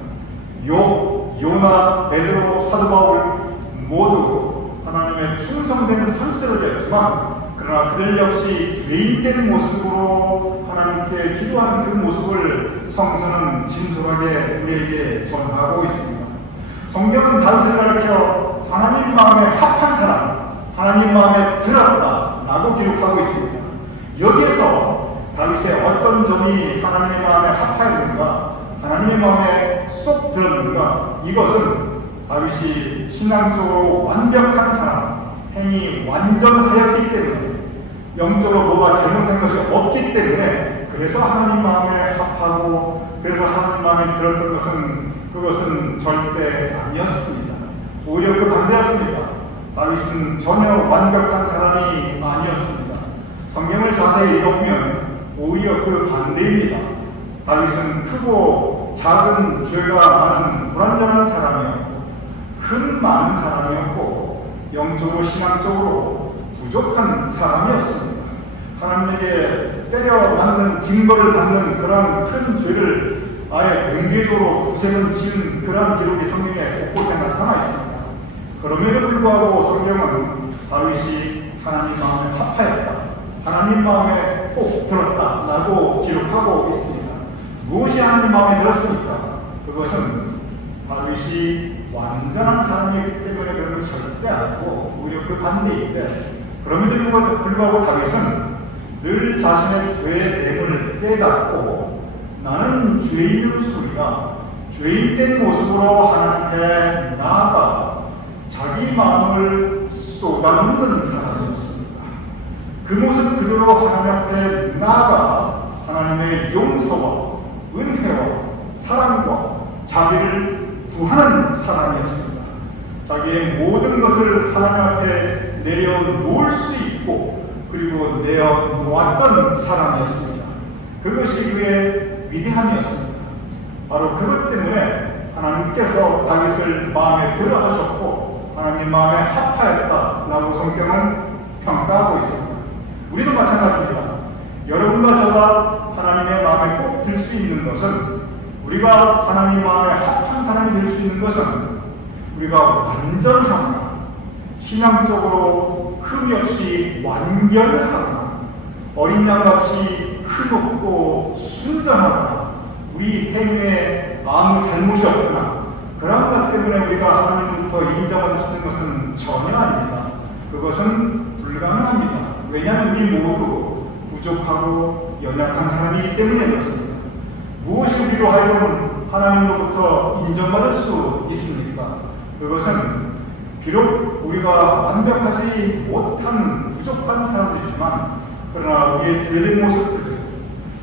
욥, 요나, 베드로, 사도 바울 모두 하나님의 충성된 선지자들이었지만 그러나 그들 역시 죄인된 모습으로 하나님께 기도하는 그 모습을 성서는 진솔하게 우리에게 전하고 있습니다. 성경은 다윗을 가리켜 하나님 마음에 합한 사람, 하나님 마음에 들었다라고 기록하고 있습니다. 여기에서 다윗의 어떤 점이 하나님의 마음에 합하였는가, 하나님의 마음에 쏙 들었는가, 이것은 다윗이 신앙적으로 완벽한 사람, 행이 완전하였기 때문에 영적으로 뭐가 잘못된 것이 없기 때문에 그래서 하나님 마음에 합하고 그래서 하나님 마음에 들었던 것은 그것은 절대 아니었습니다. 오히려 그 반대였습니다. 다윗은 전혀 완벽한 사람이 아니었습니다. 성경을 자세히 읽어보면 오히려 그 반대입니다. 다윗은 크고 작은 죄가 많은 불완전한 사람이었고 큰 많은 사람이었고 영적으로 신앙적으로 부족한 사람이었습니다. 하나님에게 때려 맞는 징벌을 받는 그런 큰 죄를 아예 공개적으로 두세 번 지은 그런 기록이 성경에 곳곳에 나타나 있습니다. 그럼에도 불구하고 성경은 다윗이 하나님 마음에 합하였다, 하나님 마음에 꼭 들었다라고 기록하고 있습니다. 무엇이 하나님 마음에 들었습니까? 그것은 다윗이 완전한 사람이기 때문에 그런 걸 절대 아니고 오히려 그 반대인데 그럼에도 불구하고 다윗은 늘 자신의 죄의 대문을 깨닫고 나는 죄인의 소리가 죄인된 모습으로 하나님께 나아가 자기 마음을 쏟아붓는 사람이었습니다. 그 모습 그대로 하나님 앞에 나아가 하나님의 용서와 은혜와 사랑과 자비를 구하는 사람이었습니다. 자기의 모든 것을 하나님 앞에 내려놓을 수 있고 그리고 내어놓았던 사람이었습니다. 그것이 그의 위대함이었습니다. 바로 그것 때문에 하나님께서 다윗을 마음에 들어 하셨고 하나님 마음에 합하였다라고 성경은 평가하고 있습니다. 우리도 마찬가지입니다. 여러분과 저가 하나님의 마음에 꼭 들 수 있는 것은 우리가 하나님 마음에 합한 사람이 될 수 있는 것은 우리가 완전하거나 신앙적으로 흠이 없이 완결하거나 어린 양같이 흠없고 순전하거나 우리 행위에 아무 잘못이 없거나 그런 것 때문에 우리가 하나님부터 인정받을 수 있는 것은 전혀 아닙니다. 그것은 불가능합니다. 왜냐하면 우리 모두 부족하고 연약한 사람이기 때문에 그렇습니다. 무엇이 우리로 하여금 하나님으로부터 인정받을 수 있습니까? 그것은 비록 우리가 완벽하지 못한 부족한 사람들이지만 그러나 우리의 죄된 모습들,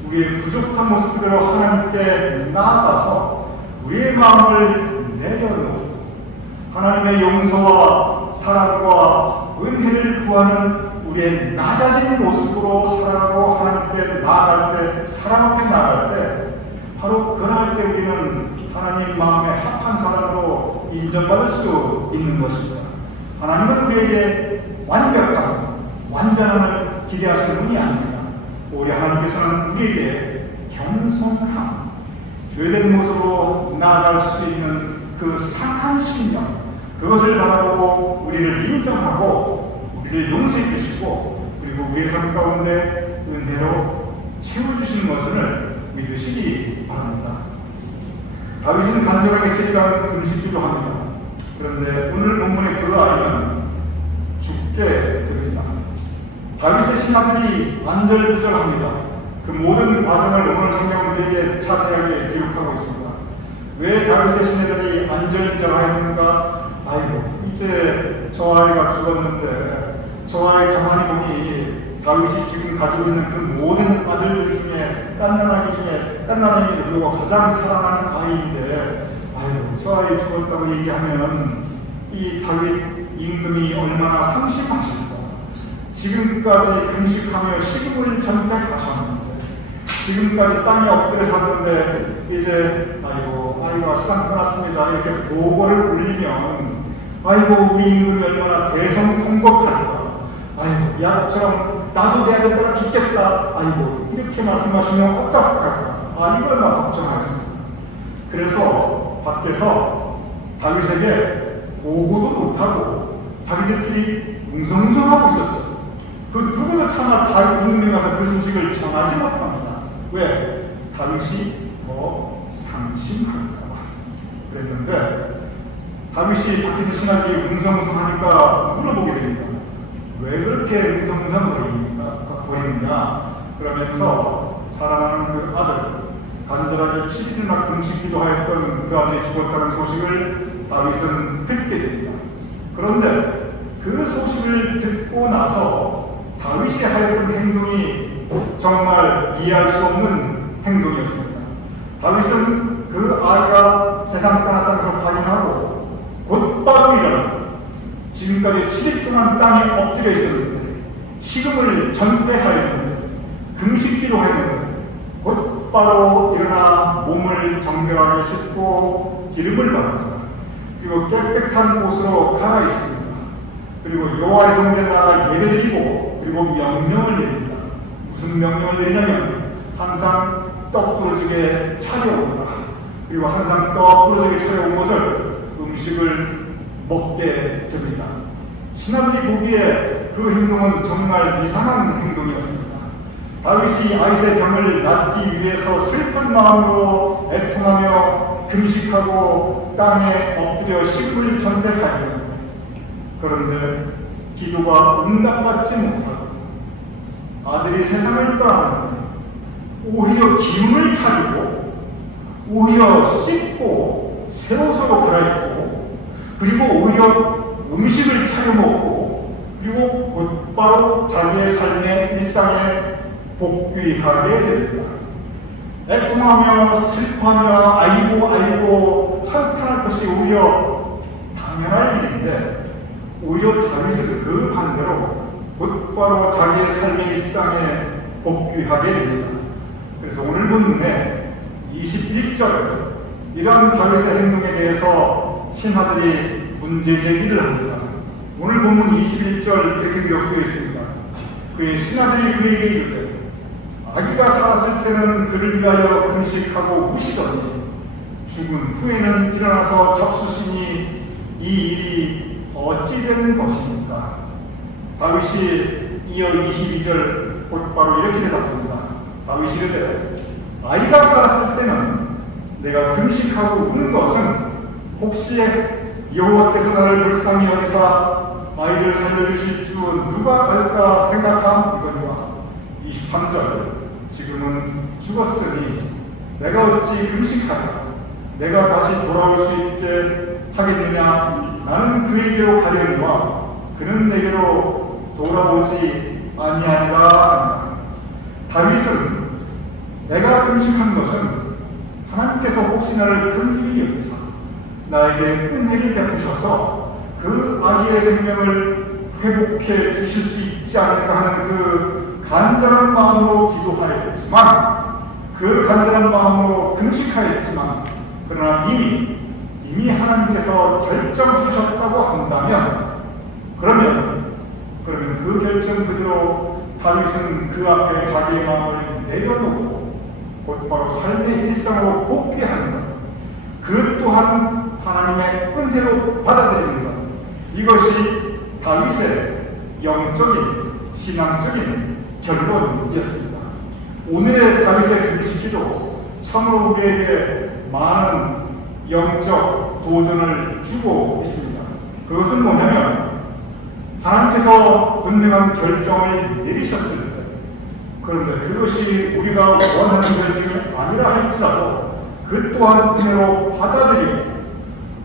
우리의 부족한 모습대로 하나님께 나아가서 우리의 마음을 내려놓고 하나님의 용서와 사랑과 은혜를 구하는 우리의 낮아진 모습으로 살아가고 하나님께 나아갈 때, 사랑 앞에 나아갈 때 바로 그럴 때 우리는 하나님 마음에 합한 사람으로 인정받을 수 있는 것입니다. 하나님은 우리에게 완벽한 완전함을 기대하시는 분이 아닙니다. 오히려 하나님께서는 우리에게 겸손함, 죄된 모습으로 나아갈 수 있는 그 상한 심령, 그것을 바라보고 우리를 인정하고 우리를 용서해 주시고 그리고 우리의 삶 가운데 은혜로 채워주시는 것을 믿으시기 바랍니다. 다윗은 간절하게 7일간 금식기도 합니다. 그런데 오늘 본문의 그 아이는 죽게 됩니다. 다윗의 신하들이 안절부절합니다. 그 모든 과정을 오늘 성경은 우리에게 자세하게 기록하고 있습니다. 왜 다윗의 신하들이 안절부절하였는가? 아이고, 이제 저 아이가 죽었는데 저 아이 가만히 보니 다윗이 지금 가지고 있는 그 모든 아들들 중에 깐나라니 누가 가장 사랑하는 아이인데 아이고 저 아이 죽었다고 얘기하면 이 다윗 임금이 얼마나 상심하실까. 지금까지 금식하며 식음을 전폐하셨는데 지금까지 땅에 엎드려 샀는데 이제 아이고 세상 떠났습니다 이렇게 보고를 올리면 아이고 우리 임금이 얼마나 대성통곡할까. 아이고 야곱처럼 나도 내 아들 따라 죽겠다. 아이고 이렇게 말씀하시면 어떡할까. 이걸 막 걱정하였습니다. 그래서 밖에서 다윗에게 보고도 못하고 자기들끼리 웅성웅성하고 있었어요. 그 누구도 차마 다윗 임금에 가서 그 소식을 전하지 못합니다. 왜? 다윗이 더 상심할까 봐 그랬는데 다윗이 밖에서 신하들이 웅성웅성하니까 물어보게 됩니다. 왜 그렇게 웅성웅성 버리느냐? 그러면서 사랑하는 그 아들, 간절하게 7일이나 금식기도 하였던 그 아들이 죽었다는 소식을 다윗은 듣게 됩니다. 그런데 그 소식을 듣고 나서 다윗이 하였던 행동이 정말 이해할 수 없는 행동이었습니다. 다윗은 그 아이가 세상 떠났다는 것을 확인하고 곧바로 일어나 지금까지 7일 동안 땅에 엎드려 있었는데 식음을 전폐하였는데 금식기도 하였는데 곧바로 일어나 몸을 정결하게 씻고 기름을 바릅니다. 그리고 깨끗한 옷으로 갈아입습니다. 그리고 여호와의 성전에 나가 예배드리고 그리고 명령을 내립니다. 무슨 명령을 내리냐면 항상 떡 부러지게 차려오라. 그리고 항상 떡 부러지게 차려온 것을 음식을 먹게 됩니다. 신하들이 보기에 그 행동은 정말 이상한 행동이었습니다. 다윗이 아이의 병을 낫기 위해서 슬픈 마음으로 애통하며 금식하고 땅에 엎드려 식물을 전대하였는데 그런데 기도가 응답받지 못하고 아들이 세상을 떠나는데 오히려 기운을 차리고 오히려 씻고 새 옷으로 갈아입고 그리고 오히려 음식을 차려 먹고 그리고 곧바로 자기의 삶의 일상에 복귀하게 됩니다. 애통하며 슬퍼하며 아이고 한탄할 것이 오히려 당연할 일인데 오히려 다윗은 그 반대로 곧바로 자기의 삶의 일상에 복귀하게 됩니다. 그래서 오늘 본문에 21절 이런 다윗의 행동에 대해서 신하들이 문제 제기를 합니다. 오늘 본문 21절 이렇게 기록되어 있습니다. 그의 신하들이 그에게 이르되 아기가 살았을 때는 그를 위하여 금식하고 우시더니 죽은 후에는 일어나서 잡수시니 이 일이 어찌 되는 것입니까? 다윗이 이어 22절 곧바로 이렇게 대답합니다. 다윗이 이르되 아이가 살았을 때는 내가 금식하고 우는 것은 혹시 여호와께서 나를 불쌍히 여기사 아이를 살려주실 줄 누가 알까 생각함 이거니와 23절 지금은 죽었으니 내가 어찌 금식하랴 내가 다시 돌아올 수 있게 하겠느냐 나는 그에게로 가려니와 그는 내게로 돌아오지 아니하리라. 다윗은 내가 금식한 것은 하나님께서 혹시 나를 긍휼히 여기사 나에게 은혜를 베푸셔서 그 아기의 생명을 회복해 주실 수 있지 않을까 하는 그 간절한 마음으로 기도하였지만 그 간절한 마음으로 금식하였지만 그러나 이미 하나님께서 결정하셨다고 한다면 그러면 그 결정 그대로 다윗은 그 앞에 자기의 마음을 내려놓고 곧바로 삶의 일상으로 복귀하는 것, 그 또한 하나님의 은혜로 받아들이는 것, 이것이 다윗의 영적인 신앙적인 결론이었습니다. 오늘의 다윗의 금식기도 참으로 우리에게 많은 영적 도전을 주고 있습니다. 그것은 뭐냐면 하나님께서 분명한 결정을 내리셨을 때 그런데 그것이 우리가 원하는 결정이 아니라 할지라도 그 또한 은혜로 받아들이고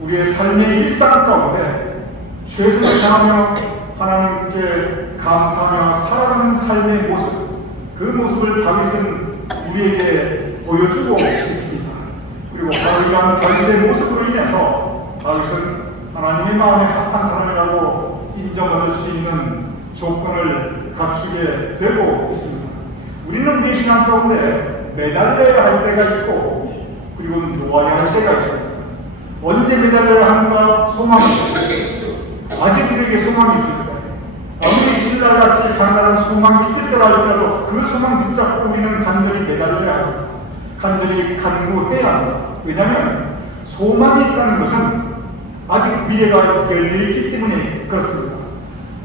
우리의 삶의 일상 가운데 최선을 다하며 하나님께 감사하며 살아가는 삶의 모습 그 모습을 다윗은 우리에게 보여주고 있습니다. 그리고 바로 이러한 다윗의 모습으로 인해서 다윗은 하나님의 마음에 합한 사람이라고 인정받을 수 있는 조건을 갖추게 되고 있습니다. 우리는 우리 신앙 가운데 매달려야 할 때가 있고 그리고 놓아야 할 때가 있습니다. 언제 매달려야 하는가? 소망이 있습니다. 아직 우리에게 소망이 있습니다. 아무리 신랄같이 강단한 소망이 있을 때라 할지라도 그 소망 붙잡고 우리는 간절히 매달려야 합니다. 간절히 간구해야 합니다. 왜냐하면 소망이 있다는 것은 아직 미래가 열려있기 때문에 그렇습니다.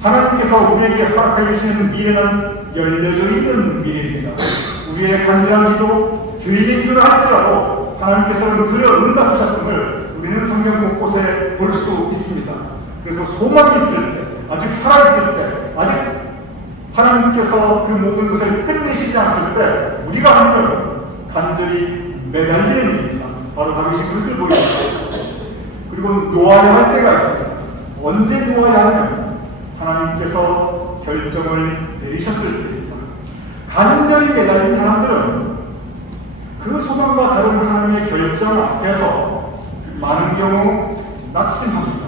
하나님께서 우리에게 허락해 주시는 미래는 열려져 있는 미래입니다. 우리의 간절한 기도, 주인의 기도를 할지라도 하나님께서는 들어 응답하셨음을 우리는 성경 곳곳에 볼 수 있습니다. 그래서 소망이 있을 때, 아직 살아있을 때, 아직 하나님께서 그 모든 것을 끝내시지 않았을 때 우리가 하는 간절히 매달리는 일입니다. 바로 다윗이 그것을 보입니다. 그리고 놓아야 할 때가 있습니다. 언제 놓아야 하면 하나님께서 결정을 내리셨을 때입니다. 간절히 매달린 사람들은 그 소망과 다른 하나님의 결정 앞에서 많은 경우 낙심합니다.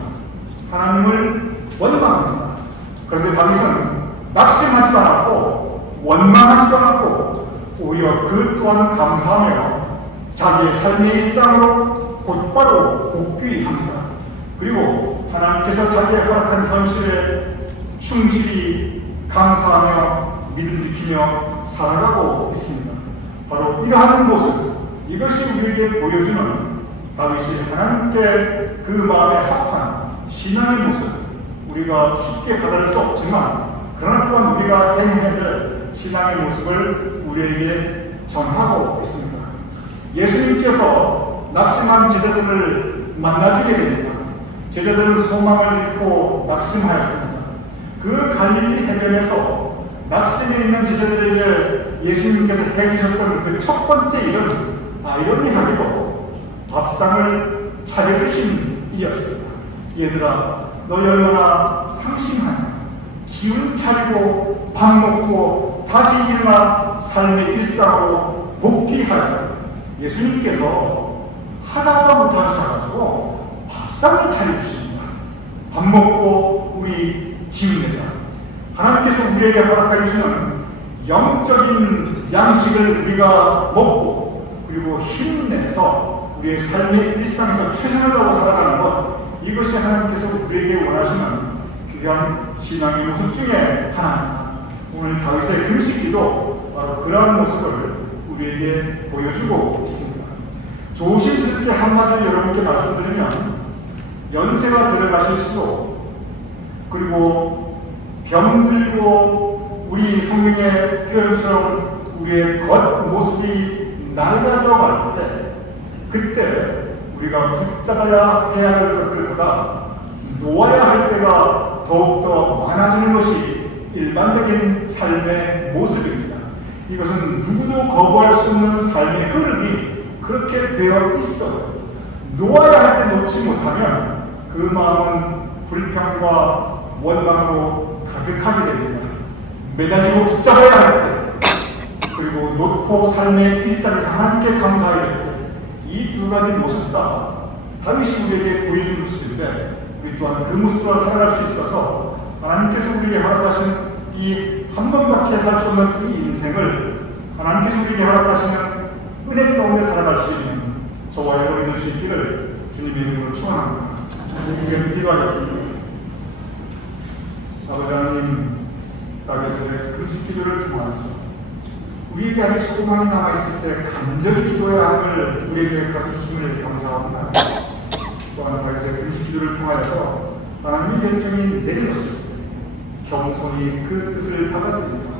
하나님을 원망합니다. 그런데 다윗은 낙심하지도 않았고 원망하지도 않았고 오히려 그 또한 감사하며 자기의 삶의 일상으로 곧바로 복귀합니다. 그리고 하나님께서 자기의 허락한 현실에 충실히 감사하며 믿음 지키며 살아가고 있습니다. 바로 이러한 모습, 이것이 우리에게 보여주는 다윗이 하나님께 그 마음에 합한 신앙의 모습, 우리가 쉽게 받아들일 수 없지만 그러나 또한 우리가 행해야 될 신앙의 모습을 우리에게 전하고 있습니다. 예수님께서 낙심한 제자들을 만나주게 됩니다. 제자들은 소망을 잃고 낙심하였습니다. 그 갈릴리 해변에서 낙심해 있는 제자들에게 예수님께서 해주셨던 그 첫 번째 일은 아이러니하게도 밥상을 차려주신 일이었습니다. 얘들아, 너희 얼마나 상심하냐. 기운 차리고 밥 먹고 다시 일어나 삶의 일상으로 복귀하여 예수님께서 하다가 못하셔가지고 밥상을 차려주십니다. 밥 먹고 우리 기운 내자. 하나님께서 우리에게 허락해 주시는 영적인 양식을 우리가 먹고 그리고 힘내서 우리의 삶의 일상에서 최선을 다하고 살아가는 것, 이것이 하나님께서 우리에게 원하시는 귀한 신앙의 모습 중에 하나입니다. 오늘 다윗의 금식기도 바로 그러한 모습을 우리에게 보여주고 있습니다. 조심스럽게 한마디를 여러분께 말씀드리면, 연세가 들어가실수록 그리고 병들고 우리 성경의 표현처럼 우리의 겉모습이 낡아져 갈 때, 그때 우리가 붙잡아야 해야 될 것들보다 놓아야 할 때가 더욱더 많아지는 것이 일반적인 삶의 모습입니다. 이것은 누구도 거부할 수 없는 삶의 흐름이 그렇게 되어 있어요. 놓아야 할 때 놓지 못하면 그 마음은 불평과 원망으로 가득하게 됩니다. 매달리고 붙잡아야 할 때, 그리고 놓고 삶의 일상에서 하나님께 감사해야 할 때, 이 두 가지 모습 다 다윗이 우리에게 보여준 모습인데, 우리 또한 그 모습으로 살아갈 수 있어서 하나님께서 우리에게 허락하신 이 한 번밖에 살 수 없는 이 인생을 하나님께서 우리에게 허락하시는 은혜 가운데 살아갈 수 있는 저와 여러분이 될 수 있기를 주님의 이름으로 축원합니다. 우리가 기도하겠습니다. 아버지 하나님, 다윗의 금식 기도를 통해서 우리에게 아직 소망이 남아있을 때 간절히 기도해야 함을 우리에게 가르치심을 감사합니다. 또한 다윗의 금식 기도를 통하여서 하나님의 결정이 내려졌을 때 겸손히 그 뜻을 받아들입니다.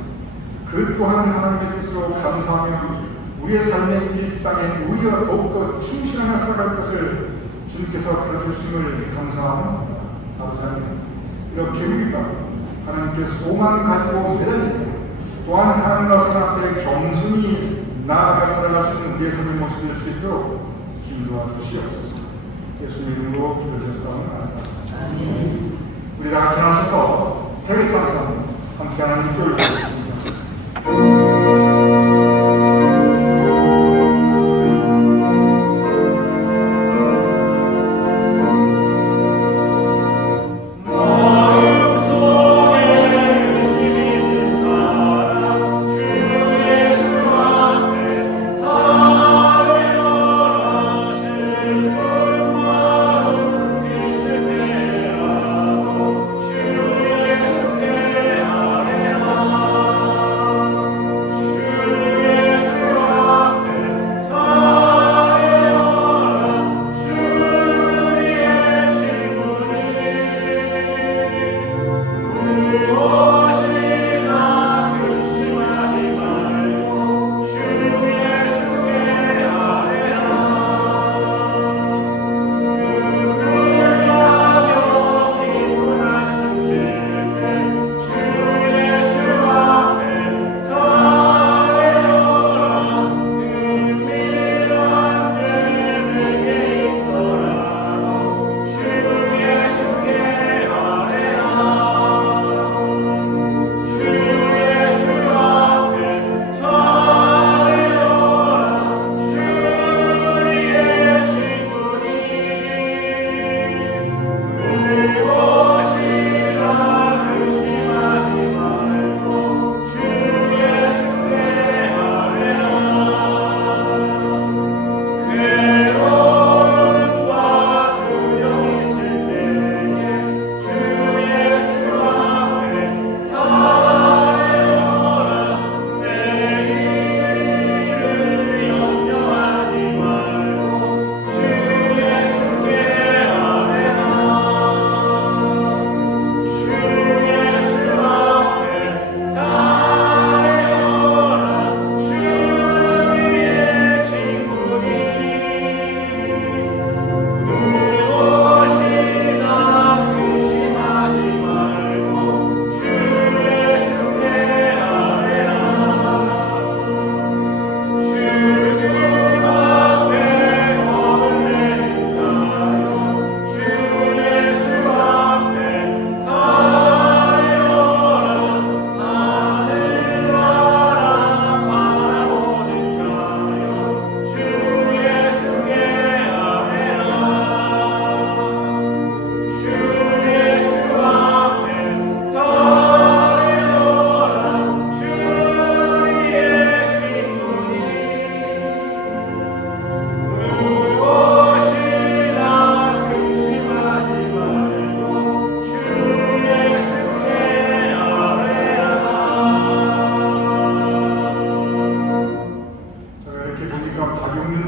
그 또한 하나님의 뜻으로 감사하며 우리의 삶의 일상에 우리가 더욱더 충실하게 살아갈 것을 주님께서 가르쳐주심을 감사합니다. 아버지 하나님, 이렇게 우리가 하나님께 소망 가지고 매달리고 또한 하나님과 사람 앞에 겸손히 나아가 살아갈 수 있는 우리의 삶의 모습이 될 수 있도록 주님 도와주시옵소서. 예수님 이름으로 기도드렸사옵나이다. 우리 다 같이 나서서 해외 찬송 함께하는 기도를 드리겠습니다. 주의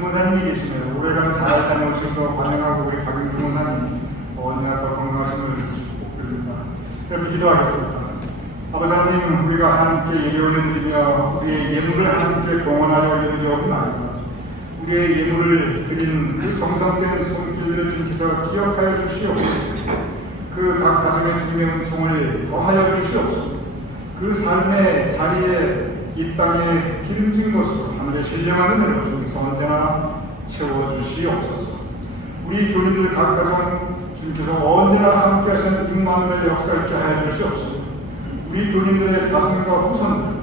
주무사님이 계시네요. 오래간 잘 다녀오셔서 환영하고 우리 박윤 주무사님 언제나 더 건강하심을 축복드립니다. 이렇게 기도하겠습니다. 아버지 하나님, 우리가 하나님께 예배 올려드리며 우리의 예물을 하나님께 봉헌하여 올려드리옵나이다. 우리의 예물을 드린 그 정성된 손길들을 주께서 기억하여 주시옵소서. 그 각 가정의 주님의 은총을 더하여 주시옵소서. 그 삶의 자리에 이 땅에 기름진 것으로 하늘의 신령한 은혜로 주님께서 언제나 채워주시옵소서. 우리 교인들 각 가정 주님께서 언제나 함께 하시는 임마누엘 역사 있게 하여 주시옵소서. 우리 교인들의 자손과 후손들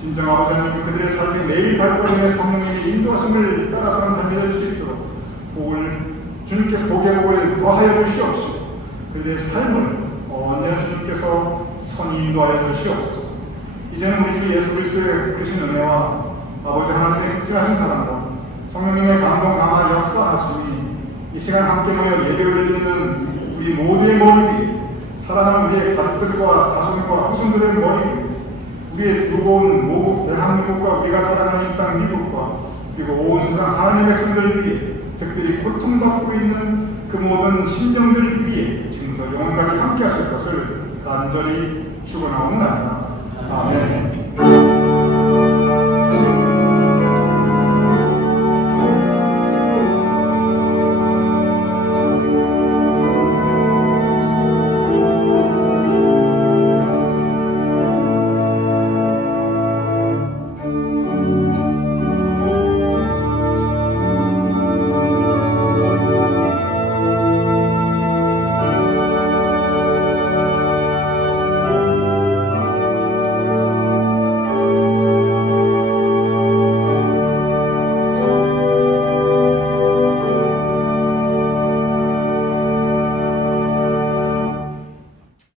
진정 아버지 하나님 그들의 삶이 매일 발걸음에 성령님의 인도하심을 따라 사는 삶이 될 수 있도록 복을 주님께서 복의 복을 더하여 주시옵소서. 그들의 삶을 언제나 주님께서 선히 인도하여 주시옵소서. 이제는 우리 주 예수 그리스도의 크신 은혜와 아버지 하나님의 극진하신 사랑과 성령님의 감동 강화 역사하심이 이 시간 함께 모여 예배 올리는 우리 모두의 머리 위에 사랑하는 우리의 가족들과 자손과 후손들의 머리 위에 우리의 두고 온 모국 대한민국과 우리가 사랑하는 이 땅 미국과 그리고 온 세상 하나님의 백성들을 위해 특별히 고통받고 있는 그 모든 심령들을 위해 지금도 영원까지 함께 하실 것을 간절히 축원하옵나이다. 아멘.